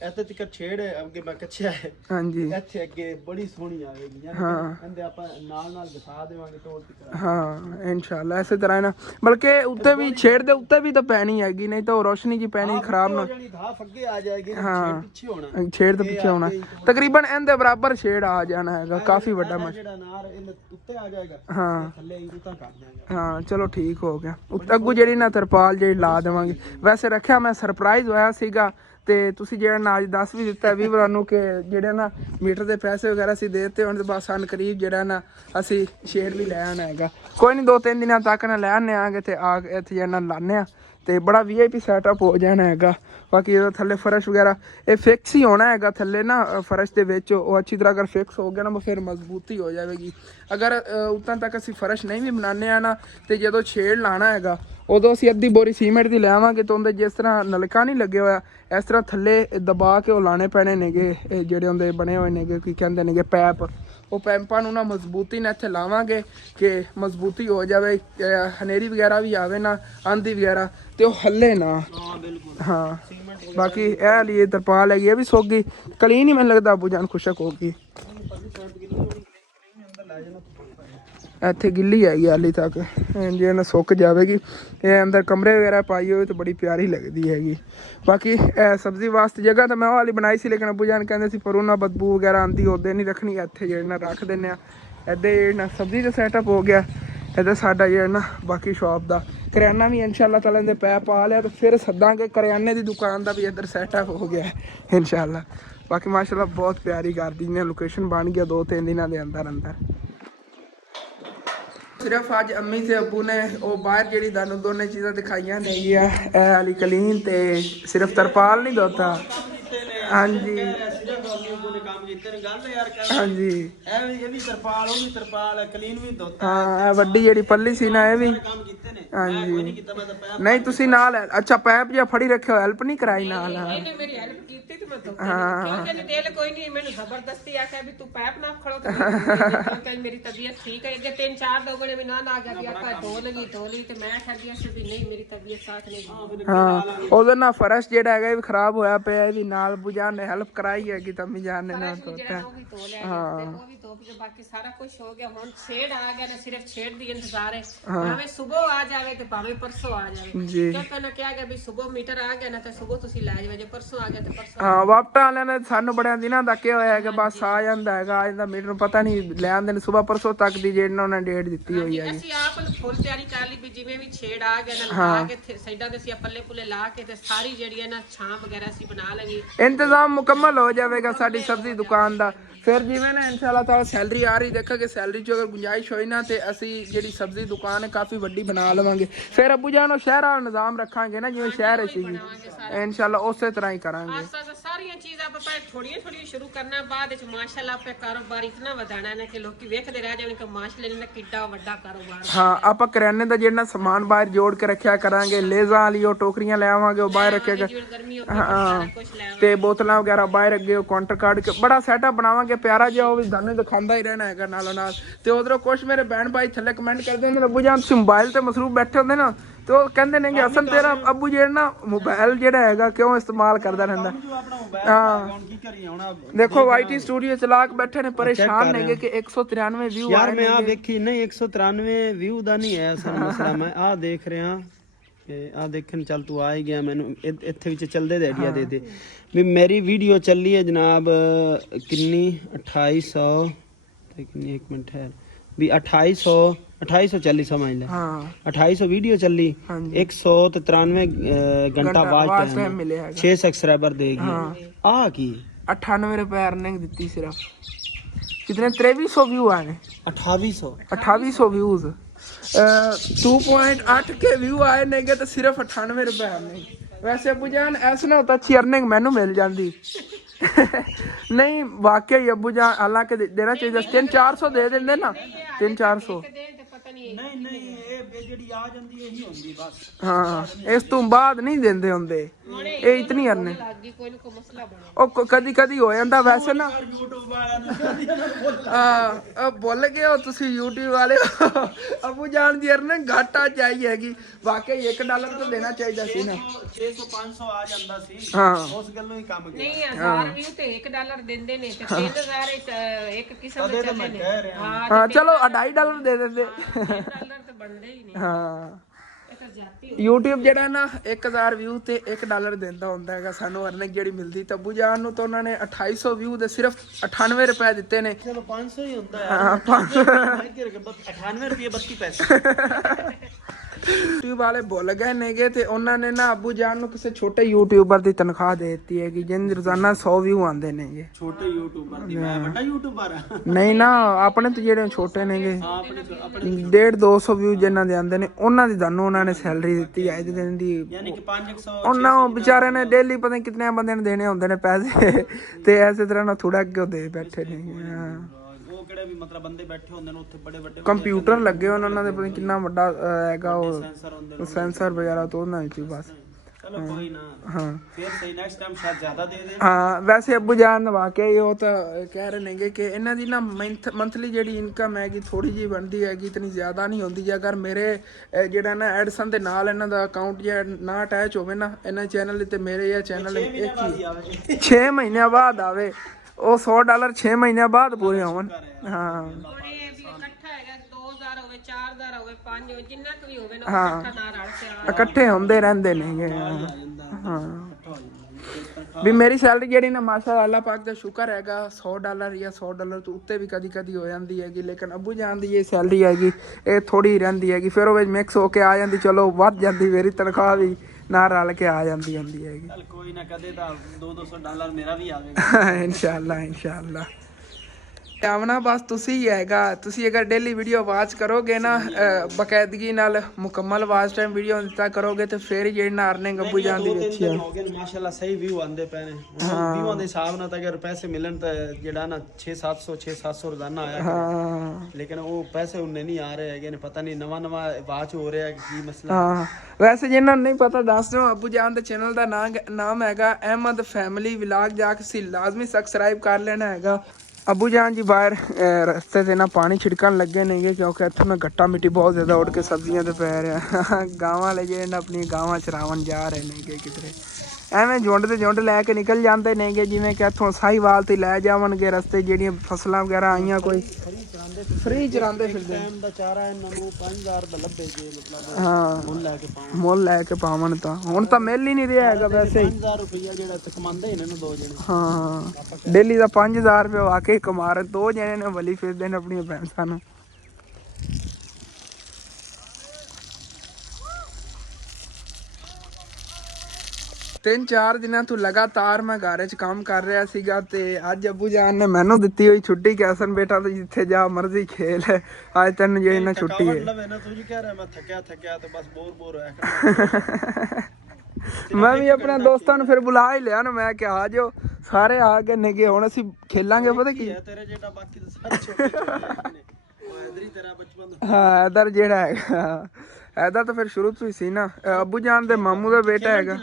ਇੱਥੇ ਤੱਕ ਛੇੜ ਅੱਗੇ ਮੈਂ ਕੱਚਿਆ ਹੈ ਹਾਂਜੀ ਇੱਥੇ ਅੱਗੇ ਬੜੀ ਸੋਹਣੀ ਆਵੇਗੀ ਹਾਂ ਕਹਿੰਦੇ ਆਪਾਂ ਨਾਲ ਨਾਲ ਦਿਖਾ ਦੇਵਾਂਗੇ ਤੋੜ ਕੇ ਹਾਂ ਇਨਸ਼ਾਅੱਲਾ ਇਸੇ ਤਰ੍ਹਾਂ ਨਾ ਬਲਕਿ ਉੱਤੇ ਵੀ ਛੇੜ ਦੇ ਉੱਤੇ ਵੀ ਤਾਂ ਪੈਣੀ ਹੈਗੀ ਨਹੀਂ ਤਾਂ ਉਹ ਰੋਸ਼ਨੀ ਜੀ ਪੈਣੀ ਖਰਾਬ ਨਾ ਜਾਨੀ ਘਾਹ ਅੱਗੇ ਆ ਜਾਏਗੀ ਛੇੜ ਪਿੱਛੇ ਹੋਣਾ ਛੇੜ ਦੇ ਪਿੱਛੇ ਹੋਣਾ ਤਕਰੀਬਨ ਇਹਦੇ ਬਰਾਬਰ ਛੇੜ ਆ ਜਾਣਾ ਹੈਗਾ ਕਾਫੀ ਵੱਡਾ ਮਸ਼ ਜਿਹੜਾ ਨਾਰ ਇਹਦੇ ਉੱਤੇ ਆ ਜਾਏਗਾ ਹਾਂ ਥੱਲੇ ਹੀ ਉਤਾਂ ਕਰ ਦਿਆਂਗੇ ਹਾਂ ਚਲੋ ਠੀਕ ਹੋ ਗਿਆ ਉੱਤੇ ਅੱਗੂ ਜਿਹੜੀ ਨਾ ਤਰਪਾਲ ਜਿਹੜੀ ਲਾ ਦੇਵਾਂਗੇ ਵੈਸੇ ਰੱਖਿਆ ਮੈਂ ਸਰਪ੍ਰਾਈਜ਼ ਹੋਇਆ ਸੀਗਾ ਤੇ ਤੁਸੀਂ ਜਿਹੜਾ ਨਾ ਅੱਜ ਦੱਸ ਵੀ ਦਿੱਤਾ ਵੀ ਨੂੰ ਕਿ ਜਿਹੜੇ ਨਾ ਮੀਟਰ ਦੇ ਪੈਸੇ ਵਗੈਰਾ ਅਸੀਂ ਦੇ ਦਿੱਤੇ ਹੁਣ ਤੇ ਬਸ ਸਾਨੂੰ ਕਰੀਬ ਜਿਹੜਾ ਨਾ ਅਸੀਂ ਸ਼ੇਰ ਵੀ ਲੈ ਆਣਾ ਹੈਗਾ ਕੋਈ ਨਹੀਂ 2-3 ਦਿਨਾਂ ਤੱਕ ਨਾ ਲੈ ਆਨੇ ਆਂਗੇ ਤੇ ਆ ਇੱਥੇ ਜਿਹੜਾ ਲਾਣੇ ਆ ਤੇ ਬੜਾ VIP ਸੈਟਅਪ ਹੋ ਜਾਣਾ ਹੈਗਾ। ਬਾਕੀ ਇਹਦਾ ਥੱਲੇ ਫਰਸ਼ ਵਗੈਰਾ ਇਹ ਫਿਕਸ ਹੀ ਹੋਣਾ ਹੈਗਾ ਥੱਲੇ ਨਾ ਫਰਸ਼ ਦੇ ਵਿੱਚ ਉਹ ਅੱਛੀ ਤਰ੍ਹਾਂ ਅਗਰ ਫਿਕਸ ਹੋ ਗਿਆ ਨਾ ਫਿਰ ਮਜ਼ਬੂਤੀ ਹੋ ਜਾਵੇਗੀ। ਅਗਰ ਉਤਾਂ ਤੱਕ ਅਸੀਂ ਫਰਸ਼ ਨਹੀਂ ਵੀ ਬਣਾਉਂਦੇ ਆ ਨਾ ਤੇ ਜਦੋਂ ਛੇੜ ਲਾਣਾ ਹੈਗਾ ਉਦੋਂ ਅਸੀਂ ਅੱਧੀ ਬੋਰੀ ਸੀਮੈਂਟ ਦੀ ਲੈਵਾਂਗੇ ਤੇ ਉਹਦੇ ਜਿਸ ਤਰ੍ਹਾਂ ਨਲਕਾ ਨਹੀਂ ਲੱਗਿਆ ਹੋਇਆ ਇਸ ਤਰ੍ਹਾਂ ਥੱਲੇ ਦਬਾ ਕੇ ਉਹ ਲਾਣੇ ਪੈਣੇ ਨੇਗੇ ਇਹ ਜਿਹੜੇ ਹੁੰਦੇ ਬਣੇ ਹੋਏ ਨੇਗੇ ਕੀ ਕਹਿੰਦੇ ਨੇਗੇ ਪੈਪ ਉਹ ਪੈਂਪਾਂ ਨੂੰ ਨਾ ਮਜ਼ਬੂਤੀ ਨਾਲ ਇੱਥੇ ਲਾਵਾਂਗੇ ਕਿ ਮਜ਼ਬੂਤੀ ਹੋ ਜਾਵੇ ਹਨੇਰੀ ਵਗੈਰਾ ਵੀ ਆਵੇ ਨਾ ਆਂधी ਵਗੈਰਾ ਤੇ ਉਹ ਹੱਲੇ ਨਾ ਹਾਂ। ਬਾਕੀ ਇਹ ਲਈ ਤਰਪਾਲ ਹੈਗੀ ਇਹ ਵੀ ਸੁੱਕ ਗਈ ਕਲੀਨ ਹੀ ਮੈਨੂੰ ਲੱਗਦਾ ਅਬੂ ਜਾਨ ਖੁਸ਼ਕ ਹੋ ਗਈ ਇੱਥੇ ਗਿੱਲੀ ਹੈਗੀ ਹਾਲੀ ਤੱਕ ਜੇ ਨਾ ਸੁੱਕ ਜਾਵੇਗੀ ਇਹ ਅੰਦਰ ਕਮਰੇ ਵਗੈਰਾ ਪਾਈ ਹੋਏ ਤਾਂ ਬੜੀ ਪਿਆਰੀ ਲੱਗਦੀ ਹੈਗੀ। ਬਾਕੀ ਸਬਜ਼ੀ ਵਾਸਤੇ ਜਗ੍ਹਾ ਤਾਂ ਮੈਂ ਉਹ ਵਾਲੀ ਬਣਾਈ ਸੀ ਲੇਕਿਨ ਅਬੂ ਜਾਨ ਕਹਿੰਦੇ ਸੀ ਪਰ ਉਹਨਾਂ ਬਦਬੂ ਵਗੈਰਾ ਆਉਂਦੀ ਉਹਦੇ ਨਹੀਂ ਰੱਖਣੀ ਇੱਥੇ ਜਿਹੜੇ ਨਾ ਰੱਖ ਦਿੰਦੇ ਆ ਇੱਦਾਂ ਜਿਹੜਾ ਨਾ ਸਬਜ਼ੀ ਦਾ ਸੈਟਅਪ ਹੋ ਗਿਆ ਇੱਦਾਂ ਸਾਡਾ ਜਿਹੜਾ ਨਾ ਬਾਕੀ ਸ਼ੌਪ ਦਾ ਕਰਿਆਨਾ ਵੀ ਇਨਸ਼ਾਅੱਲਾ ਤਾਲਾ ਦੇ ਪੈ ਪਾ ਲਿਆ ਤੇ ਫਿਰ ਸੱਦਾਂਗੇ ਕਰਿਆਨੇ ਦੀ ਦੁਕਾਨ ਦਾ ਵੀ ਇੱਧਰ ਸੈਟਅਪ ਹੋ ਗਿਆ ਇਨਸ਼ਾਅੱਲਾ। ਬਾਕੀ ਮਾਸ਼ਾਅੱਲਾ ਬਹੁਤ ਪਿਆਰੀ ਕਰਦੀ ਨੇ ਲੋਕੇਸ਼ਨ ਬਣ ਗਿਆ 2-3 ਦਿਨਾਂ ਦੇ ਅੰਦਰ सिर्फ अज अम्मी से अबू ने वो बाहर जी दोनों चीज़ा दिखाई नहीं है वाली कलीन ते सिर्फ तरपाल नहीं धोता ਹਾਂਜੀ ਸਿਰਫ ਨਿੰਬੂ ਨੇ ਕੰਮ ਕੀਤੇ ਨੇ ਗੱਲ ਯਾਰ ਕਰ ਹਾਂਜੀ ਇਹ ਵੀ ਤਰਪਾਲ ਉਹ ਵੀ ਤਰਪਾਲ ਕਲੀਨ ਵੀ ਧੋਤਾ ਹਾਂ, ਇਹ ਵੱਡੀ ਜਿਹੜੀ ਪੱਲੀ ਸੀ ਨਾ ਇਹ ਵੀ ਕੰਮ ਕੀਤੇ ਨੇ ਹਾਂਜੀ ਕੋਈ ਨਹੀਂ ਕੀਤਾ ਮੈਂ ਤਾਂ ਪੈਪ ਨਹੀਂ ਤੁਸੀਂ ਨਾਲ ਅੱਛਾ ਪੈਪ ਜਿਹਾ ਫੜੀ ਰੱਖਿਓ ਹੈਲਪ ਨਹੀਂ ਕਰਾਈ ਨਾਲ ਇਹਨੇ ਮੇਰੀ ਹੈਲਪ ਕੀਤੀ ਤੇ ਮੈਂ ਧੋਤੇ ਕਿਉਂ ਕਹਿੰਦੀ ਤੇਲ ਕੋਈ ਨਹੀਂ ਮੈਨੂੰ ਜ਼ਬਰਦਸਤੀ ਆਖਿਆ ਵੀ ਤੂੰ ਪੈਪ ਨਾ ਖੜੋ ਤੇ ਕਿਉਂਕਿ ਮੇਰੀ ਤਬੀਅਤ ਠੀਕ ਹੈ ਅੱਗੇ 3-4 ਦੋਗਣੇ ਮੈਨੂੰ ਨਾ ਆ ਗਿਆ ਵੀ ਆਕਾ ਧੋ ਲਈ ਤੇ ਮੈਂ ਕਹਿੰਦੀ ਸੀ ਵੀ ਨਹੀਂ ਮੇਰੀ ਤਬੀਅਤ ਸਾਥ ਨਹੀਂ ਹਾਂ ਉਹਦੇ ਨਾਲ ਫਰਸ਼ ਜਿਹੜਾ ਹੈਗਾ ਇਹ ਵੀ ਖਰਾਬ ਹੋਇਆ ਪਿਆ ਇਹਦੀ ਨਾਲ ਬੁਝਾਨ ਨੇ ਹੈਲਪ ਕਰਾਈ ਹੈਗੀ ਤੰਮੀ ਜਾਨ ਨੇ ਨਾਲ ਧੋਤਾ ਉਹ ਵੀ ਧੋ ਲਿਆ ਤੇ ਉਹ ਵੀ ਧੋ ਕੇ ਬਾਕੀ ਸਾਰਾ ਕੁਝ ਹੋ ਗਿਆ ਹੁਣ ਛੇੜ ਆ ਗਿਆ ਨਾ ਸਿਰਫ ਛੇੜ ਦੀ ਇੰਤਜ਼ਾਰ ਹੈ ਭਾਵੇਂ ਸਵੇਰ ਆ ਜਾਵੇ ਤੇ ਭਾਵੇਂ ਪਰਸੋਂ ਆ ਜਾਵੇ ਜੀ ਕਿਉਂਕਿ ਨਾ ਕਿਹਾ ਗਿਆ ਵੀ ਸਵੇਰ ਮੀਟਰ ਆ ਗਿਆ ਨਾ ਤੇ ਸਵੇਰ ਤੁਸੀਂ ਲੈ ਜਾਵੇ ਜੇ ਪਰਸੋਂ ਆ ਗਿਆ ਤੇ ਪਰਸੋਂ ਹਾਂ ਵਾਪਟਾਂ ਵਾਲਿਆਂ ਨੇ ਸਾਨੂੰ ਬੜਿਆਂ ਦਿਨਾਂ ਦਾ ਕਿਹਾ ਹੋਇਆ ਹੈਗਾ ਬਸ ਆ ਜਾਂਦਾ ਹੈਗਾ ਅੱਜ ਦਾ ਮੀਟਰ ਨੂੰ ਪਤਾ ਨਹੀਂ ਲੈ ਆਉਂਦੇ ਨੇ ਸਵੇਰ ਪਰਸੋਂ ਤੱਕ ਦੀ ਜਿਹੜੀ ਉਹਨਾਂ ਨੇ ਡੇਟ ਦਿੱਤੀ ਹੋਈ ਹੈ ਅਸੀਂ ਆਪ ਫੁੱਲ ਤਿਆਰੀ ਕਰ ਲਈ ਵੀ ਜਿਵੇਂ ਵੀ ਛੇੜ ਆ ਗਿਆ ਨਾ ਲਾ ਕੇ ਸਾਈਡਾਂ ਤੇ ਅਸੀਂ ਪੱਲੇ ਪੁੱਲੇ ਲਾ ਕੇ ਤੇ ਸਾਰੀ ਜਿਹੜੀ ਹੈ ਨਾ ਛਾਂ ਵਗੈਰਾ ਅਸੀਂ ਬਣਾ ਲਈਏ ਇੰਤਜ਼ਾਮ ਮੁਕੰਮਲ ਹੋ ਜਾਵੇਗਾ ਸਾਡੀ ਸਬਜ਼ੀ ਦੁਕਾਨ ਦਾ ਫਿਰ ਜਿਵੇਂ ਨਾ ਇਨਸ਼ਾਅੱਲਾ ਤਾਲਾ ਸੈਲਰੀ ਆ ਰਹੀ ਦੇਖਾਂਗੇ ਸੈਲਰੀ 'ਚ ਅਗਰ ਗੁੰਜਾਇਸ਼ ਹੋਈ ਨਾ ਤੇ ਅਸੀਂ ਜਿਹੜੀ ਸਬਜ਼ੀ ਦੁਕਾਨ ਹੈ ਕਾਫੀ ਵੱਡੀ ਬਣਾ ਲਵਾਂਗੇ ਫਿਰ ਅੱਬੂ ਜਾਨ ਉਹ ਸ਼ਹਿਰ ਵਾਲਾ ਨਿਜ਼ਾਮ ਰੱਖਾਂਗੇ ਨਾ ਜਿਵੇਂ ਸ਼ਹਿਰ ਸੀਗੀ ਇਨਸ਼ਾਅੱਲਾ ਉਸੇ ਤਰ੍ਹਾਂ ਹੀ ਕਰਾਂਗੇ ਸਾਰੀਆਂ ਚੀਜ਼ਾਂ ਆਪਾਂ ਪਹਿਲੇ ਥੋੜੀਆਂ ਸ਼ੁਰੂ ਕਰਨਾ ਬਾਅਦ ਵਿੱਚ ਮਾਸ਼ਾਅੱਲਾ ਆਪੇ ਕਾਰੋਬਾਰ ਇਤਨਾ ਵਧਾਣਾ ਹੈ ਕਿ ਲੋਕੀ ਵੇਖਦੇ ਰਹਿ ਜਾਣ ਕਿ ਮਾਸ਼ਾਅੱਲਾ ਇਹਨਾਂ ਦਾ ਕਿੱਡਾ ਵੱਡਾ ਕਾਰੋਬਾਰ ਹਾਂ ਆਪਾਂ ਕਰਿਆਨੇ ਦਾ ਜਿਹੜਾ ਸਮਾਨ ਬਾਹਰ ਜੋੜ ਕੇ ਰੱਖਿਆ ਕਰਾਂਗੇ ਲੇਜ਼ਾਂ ਵਾਲੀ ਉਹ ਟੋਕਰੀਆਂ ਲੈ ਆਵਾਂਗੇ ਉਹ ਬਾਹਰ ਰੱਖੇਗਾ ਹਾਂ ਤੇ ਬੋਤਲਾਂ ਵਗੈਰਾ ਬਾਹਰ ਅੱਗੇ ਉਹ ਕਾਊਂਟਰ ਕਾਰਡ ਕੇ ਬੜਾ ਸੈਟਅਪ ਬਣਾਵਾਂਗੇ ਪਿਆਰਾ ਜਿਹਾ ਉਹ ਵੀ ਤੁਹਾਨੂੰ ਦਿਖਾਉਂਦਾ ਹੀ ਰਹਿਣਾ ਹੈਗਾ ਨਾਲੋਂ ਨਾਲ ਤੇ ਉਧਰੋਂ ਕੁਛ ਮੇਰੇ ਭੈਣ ਭਾਈ ਥੱਲੇ ਕਮੈਂਟ ਕਰਦੇ ਨੇ ਅੱਬੂ ਜਾਨ ਤੁਸੀਂ ਮੋਬਾਈਲ ਤੇ ਮਸਰੂਫ ਬੈਠੇ ਹੁੰਦੇ ਨਾ ਤੇ ਉਹ ਕਹਿੰਦੇ ਨੇ ਕਿ ਅਸਲ ਤੇਰਾ ਅੱਬੂ ਜਿਹੜਾ ਨਾ ਮੋਬਾਈਲ ਜਿਹੜਾ ਹੈਗਾ ਕਿਉਂ ਇਸਤੇਮਾਲ ਕਰਦਾ ਰਹਿੰਦਾ ਹਾਂ ਦੇਖੋ ਵਾਈਟੀ ਸਟੂਡੀਓ ਚਲਾ ਕੇ ਬੈਠੇ ਨੇ ਪਰੇਸ਼ਾਨ ਨੇਗੇ ਕਿ 193 ਵਿਊ ਯਾਰ ਮੈਂ ਆ ਵੇਖੀ ਨਹੀਂ 193 ਵਿਊ ਦਾ ਨਹੀਂ ਹੈ ਅਸਲ ਮਸਲਾ ਮੈਂ ਆ ਦੇਖ ਰਿਹਾ ਕਿ ਆ ਦੇਖਣ ਚੱਲ ਤੂੰ ਆ ਹੀ ਗਿਆ ਮੈਨੂੰ ਇੱਥੇ ਵਿੱਚ ਚੱਲਦੇ ਦੇ ਆਈਡੀਆ ਦੇ ਵੀ ਮੇਰੀ ਵੀਡੀਓ ਚੱਲੀ ਹੈ ਜਨਾਬ ਕਿੰਨੀ 2800 ਤੇ ਕਿੰਨੀ 1 ਮਿੰਟ ਹੈ ਵੀ 2840 ਸਮਝ ਲੈ ਹਾਂ 2800 ਵੀਡੀਓ ਚੱਲੀ 193 घंटा वाच टाइम ਮਿਲਿਆ 6 सब्सक्राइबर देगी आ की 98 रुपए अर्निंग ਦਿੱਤੀ ਸਿਰਫ कितने 2300 व्यू आए 2800 व्यूज 2.8 के व्यू आए नेगे तो सिर्फ 98 रुपए अर्निंग वैसे अबू जान ऐसे ना होता अच्छी अर्निंग मैनू मिल जाती नहीं वाकई अबू जान हालांकि देना चाहिए 300-400 दे देंगे ना 300-400 नहीं ਇਹ ਜਿਹੜੀ ਆ ਜਾਂਦੀ ਇਹੀ ਹੁੰਦੀ ਬਸ ਹਾਂ ਇਸ ਤੋਂ ਬਾਅਦ ਨਹੀਂ ਦਿੰਦੇ ਹੁੰਦੇ ਇਹ ਇਤਨੀ ਅਰਨੇ ਕੋਈ ਨਾ ਕੋਈ ਮਸਲਾ ਬਣੇ ਉਹ ਕਦੀ ਕਦੀ ਹੋ ਜਾਂਦਾ ਵੈਸੇ ਨਾ YouTube ਵਾਲਿਆਂ ਨੂੰ ਬੋਲ ਗਏ ਹੋ ਤੁਸੀਂ YouTube ਵਾਲੇ ਅਬੂ ਜਾਨ ਦੀ ਅਰਨੇ ਘਾਟਾ ਚਾਹੀ ਹੈਗੀ ਵਾਕਈ $1 ਤਾਂ ਦੇਣਾ ਚਾਹੀਦਾ ਸੀ ਨਾ 600-500 ਆ ਜਾਂਦਾ ਸੀ ਹਾਂ ਉਸ ਗੱਲੋਂ ਹੀ ਕੰਮ ਗਿਆ ਨਹੀਂ 1000 ਵੀ ਤੇ $1 ਦਿੰਦੇ ਨੇ ਤੇ 3000 ਇੱਕ ਕਿਸਮ ਦੇ ਚੱਲੇ ਨੇ ਹਾਂ ਚਲੋ $2.5 ਦੇ ਦਿੰਦੇ $1 ਤੇ ਬਣਦੇ ਹੀ ਨਹੀਂ ਹਾਂ ਇਹ ਤਾਂ ਜਾਤੀ YouTube ਜਿਹੜਾ ਨਾ 1000 ਵਿਊ ਤੇ $1 ਦਿੰਦਾ ਹੁੰਦਾ ਹੈਗਾ ਸਾਨੂੰ ਅਰਨਿੰਗ ਜਿਹੜੀ ਮਿਲਦੀ ਤਾਂ ਅਬੂ ਜਾਨ ਨੂੰ ਤਾਂ ਉਹਨਾਂ ਨੇ 2800 ਵਿਊ ਦੇ ਸਿਰਫ 98 ਰੁਪਏ ਦਿੱਤੇ ਨੇ ਚਲੋ 500 ਹੀ ਹੁੰਦਾ ਹੈ ਹਾਂ 500 98 ਰੁਪਏ 32 ਪੈਸੇ YouTube ਵਾਲੇ ਭੁੱਲ ਗਏ ਨੇਗੇ ਤੇ ਉਹਨਾਂ ਨੇ ਨਾ ਅਬੂ ਜਾਨ ਨੂੰ ਕਿਸੇ ਛੋਟੇ YouTuber ਦੀ ਤਨਖਾਹ ਦੇ ਦਿੱਤੀ ਹੈਗੀ ਜਿੰਨ ਰੋਜ਼ਾਨਾ 100 ਵਿਊ ਆਉਂਦੇ ਨੇਗੇ ਛੋਟੇ YouTuber ਦੀ ਮੈਂ ਵੱਡਾ YouTuber ਆ ਨਹੀਂ ਨਾ ਆਪਣੇ ਤੋਂ ਜਿਹੜੇ ਛੋਟੇ ਨੇਗੇ ਆਪਣੇ 150-200 ਵਿਊ ਜਿਨ੍ਹਾਂ ਦੇ ਆਉਂਦੇ ਨੇ ਉਹਨਾਂ ਦੀ ਤੁਹਾਨੂੰ ਉਹਨਾਂ ਨੇ ਸੈਲਰੀ ਦਿੱਤੀ ਹੈ ਦਿਨ ਦੀ ਯਾਨੀ ਕਿ 500 ਉਹਨਾਂ ਵਿਚਾਰਿਆਂ ਨੇ ਡੇਲੀ ਪਤਾ ਨਹੀਂ ਕਿੰਨੇ ਬੰਦਿਆਂ ਨੂੰ ਦੇਣੇ ਹੁੰਦੇ ਨੇ ਪੈਸੇ ਤੇ ਐਸੇ ਤਰ੍ਹਾਂ ਨਾਲ ਥੋੜਾ ਅੱਗੇ ਦੇ ਬੈਠੇ ਨੇ ਉਹ ਕਿਹੜੇ ਵੀ ਮਤਲਬ ਬੰਦੇ ਬੈਠੇ ਹੁੰਦੇ ਨੇ ਉੱਥੇ ਬੜੇ ਵੱਡੇ ਕੰਪਿਊਟਰ ਲੱਗੇ ਉਹਨਾਂ ਦੇ ਪਤਾ ਨਹੀਂ ਕਿੰਨਾ ਵੱਡਾ ਹੈਗਾ ਉਹ ਸੈਂਸਰ ਹੁੰਦੇ ਸੈਂਸਰ ਵਗੈਰਾ ਤੋਂ ਉਹਨਾਂ ਵਿੱਚ ਬਸ ਚਲੋ ਕੋਈ ਨਾ ਹਾਂ ਫਿਰ ਸਹੀ ਨੈਕਸਟ ਟਾਈਮ ਸ਼ਾਇਦ ਜ਼ਿਆਦਾ ਦੇ ਦੇ ਹਾਂ ਵੈਸੇ ਅੱਬੂ ਜਾਨ ਵਾਕਈ ਉਹ ਤਾਂ ਕਹਿ ਰਹੇ ਨੇਗੇ ਕਿ ਇਹਨਾਂ ਦੀ ਨਾ ਮੰਥਲੀ ਜਿਹੜੀ ਇਨਕਮ ਹੈਗੀ ਥੋੜੀ ਜਿਹੀ ਬਣਦੀ ਹੈਗੀ ਇਤਨੀ ਜ਼ਿਆਦਾ ਨਹੀਂ ਹੁੰਦੀ ਜੇ ਅਗਰ ਮੇਰੇ ਜਿਹੜਾ ਨਾ ਐਡਸਨ ਦੇ ਨਾਲ ਇਹਨਾਂ ਦਾ ਅਕਾਊਂਟ ਜੇ ਨਾ ਅਟੈਚ ਹੋਵੇ ਨਾ ਇਹਨਾਂ ਚੈਨਲ ਤੇ ਮੇਰੇ ਇਹ ਚੈਨਲ ਇੱਕ ਹੀ 6 ਮਹੀਨਿਆਂ ਬਾਅਦ ਆਵੇ ਉਹ $100 6 ਮਹੀਨਿਆਂ ਬਾਅਦ ਪੂਰੇ ਹੋਣ ਹਾਂ ਇਕੱਠੇ ਹੁੰਦੇ ਰਹਿੰਦੇ ਨੇ ਹਾਂ ਵੀ ਮੇਰੀ ਸੈਲਰੀ ਜਿਹੜੀ ਨਾ ਮਾਸ਼ਾਅੱਲਾ ਅੱਲਾਹ ਪਾਕ ਦਾ ਸ਼ੁਕਰ ਹੈਗਾ $100 ਜਾਂ $100 ਤੋਂ ਉੱਤੇ ਵੀ ਕਦੀ ਕਦੀ ਹੋ ਜਾਂਦੀ ਹੈਗੀ ਲੇਕਿਨ ਅੱਬੂ ਜਾਨ ਦੀ ਇਹ ਸੈਲਰੀ ਹੈਗੀ ਇਹ ਥੋੜੀ ਰਹਿੰਦੀ ਹੈਗੀ ਫਿਰ ਉਹ ਵਿੱਚ ਮਿਕਸ ਹੋ ਕੇ ਆ ਜਾਂਦੀ ਚਲੋ ਵੱਧ ਜਾਂਦੀ ਮੇਰੀ ਤਨਖਾਹ ਵੀ ਨਾਲ ਰਲ ਕੇ ਆ ਜਾਂਦੀ ਹੁੰਦੀ ਹੈਗੀ ਚੱਲ ਕੋਈ ਨਾ ਕਦੇ ਤਾਂ $200 ਮੇਰਾ ਵੀ ਆਵੇਗਾ ਇਨਸ਼ਾਅੱਲਾ ਆਵਣਾ ਬਸ ਤੁਸੀਂ ਹੀ ਹੈਗਾ। ਤੁਸੀਂ ਅਗਰ ਡੇਲੀ ਵੀਡੀਓ ਵਾਚ ਕਰੋਗੇ ਨਾ ਬਕਾਇਦਗੀ ਨਾਲ ਮੁਕੰਮਲ ਵਾਚ ਟਾਈਮ ਵੀਡੀਓ ਦਿੱਤਾ ਕਰੋਗੇ ਤੇ ਫਿਰ ਹੀ ਜਿਹੜੀ ਨਾ ਅਰਨਿੰਗ ਅੱਬੂ ਜਾਨ ਦੀ ਵਿੱਚ ਆ। ਹੋ ਗਏ ਮਾਸ਼ਾਅੱਲਾ ਸਹੀ ਵਿਊ ਆਉਂਦੇ ਪਏ ਨੇ। ਵਿਊਆਂ ਦੇ ਹਿਸਾਬ ਨਾਲ ਤਾਂ ਅਗਰ ਪੈਸੇ ਮਿਲਣ ਤਾਂ ਜਿਹੜਾ ਨਾ 6-700 ਰੋਜ਼ਾਨਾ ਆਇਆ ਹਾਂ ਲੇਕਿਨ ਉਹ ਪੈਸੇ ਉਹਨੇ ਨਹੀਂ ਆ ਰਹੇ ਹੈਗੇ ਨੇ। ਪਤਾ ਨਹੀਂ ਨਵਾਂ ਵਾਚ ਹੋ ਰਿਹਾ ਕੀ ਮਸਲਾ। ਹਾਂ ਵੈਸੇ ਜਿਹਨਾਂ ਨੂੰ ਨਹੀਂ ਪਤਾ ਦੱਸ ਦਿਓ, ਅੱਬੂ ਜਾਨ ਦੇ ਚੈਨਲ ਦਾ ਨਾਮ ਹੈਗਾ ਅਹਿਮਦ ਫੈਮਿਲੀ ਵਲੌਗ। ਜਾ ਕੇ ਤੁਸੀਂ ਲਾਜ਼ਮੀ ਸਬਸਕ੍ਰਾਈਬ ਕਰ ਲੈਣਾ ਹੈਗਾ। ਅੱਬੂ ਜਾਨ ਜੀ ਬਾਹਰ ਰਸਤੇ ਤੇ ਨਾ ਪਾਣੀ ਛਿੜਕਣ ਲੱਗੇ ਨੇਗੇ ਕਿਉਂਕਿ ਇੱਥੋਂ ਨਾ ਗੱਟਾ ਮਿੱਟੀ ਬਹੁਤ ਜ਼ਿਆਦਾ ਉੱਡ ਕੇ ਸਬਜ਼ੀਆਂ ਤੇ ਪੈ ਰਿਹਾ। ਗਾਵਾਂ ਵਾਲੇ ਜਿਹੜੇ ਨਾ ਆਪਣੀਆਂ ਗਾਵਾਂ ਚਰਾਵਣ ਜਾ ਰਹੇ ਨੇਗੇ ਕਿਧਰੇ। ਐਵੇਂ ਝੁੰਡ ਦੇ ਝੁੰਡ ਲੈ ਕੇ ਨਿਕਲ ਜਾਂਦੇ ਨੇਗੇ ਜਿਵੇਂ ਕਿ ਇੱਥੋਂ ਸਾਹੀਵਾਲ ਤੇ ਲੈ ਜਾਵਣਗੇ। ਰਸਤੇ ਜਿਹੜੀਆਂ ਫਸਲਾਂ ਵਗੈਰਾ ਆਈਆਂ ਕੋਈ ਫਰੀ ਚਰਾਉਂਦੇ ਫਿਰਦੇ ਟਾਈਮ ਦਾ ਚਾਰਾ ਇਹਨਾਂ ਨੂੰ 5000 ਦਾ ਲੱਭੇ ਜੇ ਮਤਲਬ ਹਾਂ ਮੁੱਲ ਲੈ ਕੇ ਪਾਵਣ ਤਾਂ ਹੁਣ ਤਾਂ ਮਿਲ ਹੀ ਨਹੀਂ ਰਿਹਾ ਹੈਗਾ ਵੈਸੇ ਹੀ। 5000 ਰੁਪਇਆ ਜਿਹੜਾ ਤੇ ਕਮਾਉਂਦੇ ਇਹਨਾਂ ਨੂੰ ਦੋ ਜਣੇ। ਹਾਂ ਡੇਲੀ ਦਾ 5000 ਰੁਪਏ ਵਾਕਈ ਕਮਾ ਰਹੇ। ਦੋ ਜਣੇ ਨੇ ਵਲੀ ਫਿਰਦੇ ਨੇ ਆਪਣੀਆਂ ਭੈਣਾਂ ਨੂੰ। 3-4 ਦਿਨਾਂ ਤੋਂ ਲਗਾਤਾਰ ਮੈਂ ਘਰ 'ਚ ਕੰਮ ਕਰ ਰਿਹਾ ਸੀਗਾ ਤੇ ਅੱਜ ਅੱਬੂ ਜਾਨ ਨੇ ਮੈਨੂੰ ਦਿੱਤੀ ਹੋਈ ਛੁੱਟੀ ਕਿ ਹਸਨ ਬੇਟਾ ਤੂੰ ਜਿੱਥੇ ਜਾ ਮਰਜ਼ੀ ਖੇਲ ਅੱਜ ਤੈਨੂੰ ਜਿਹੜੀ ਨਾ ਛੁੱਟੀ ਹੈ। ਤੂੰ ਕਹਿ ਰਿਹਾ ਮੈਂ ਥੱਕਿਆ ਤੇ ਬਸ ਬੋਰ ਹੋਇਆ। ਮੈਂ ਵੀ ਆਪਣੇ ਦੋਸਤਾਂ ਨੂੰ ਫਿਰ ਬੁਲਾ ਹੀ ਲਿਆ ਨਾ। ਮੈਂ ਕਿਹਾ ਆ ਜਾਓ ਸਾਰੇ ਆ ਗਏ ਨੇਗੇ ਹੁਣ ਅਸੀਂ ਖੇਲਾਂਗੇ। ਪਤਾ ਕੀ ਤੇਰੇ ਜਿਹੜਾ ਬਾਕੀ ਤਾਂ ਸਾਰੇ ਛੋਟੇ ਨੇ ਇਧਰ ਹੀ ਤੇਰਾ ਬਚਪਨ। ਹਾਂ ਇਧਰ ਜਿਹੜਾ ਹੈਗਾ ਇਧਰ ਤਾਂ ਫਿਰ ਸ਼ੁਰੂ ਤੋਂ ਹੀ ਸੀ ਨਾ। ਅੱਬੂ ਜਾਨ ਦੇ ਮਾਮੂ ਦਾ ਬੇਟਾ ਹੈਗਾ।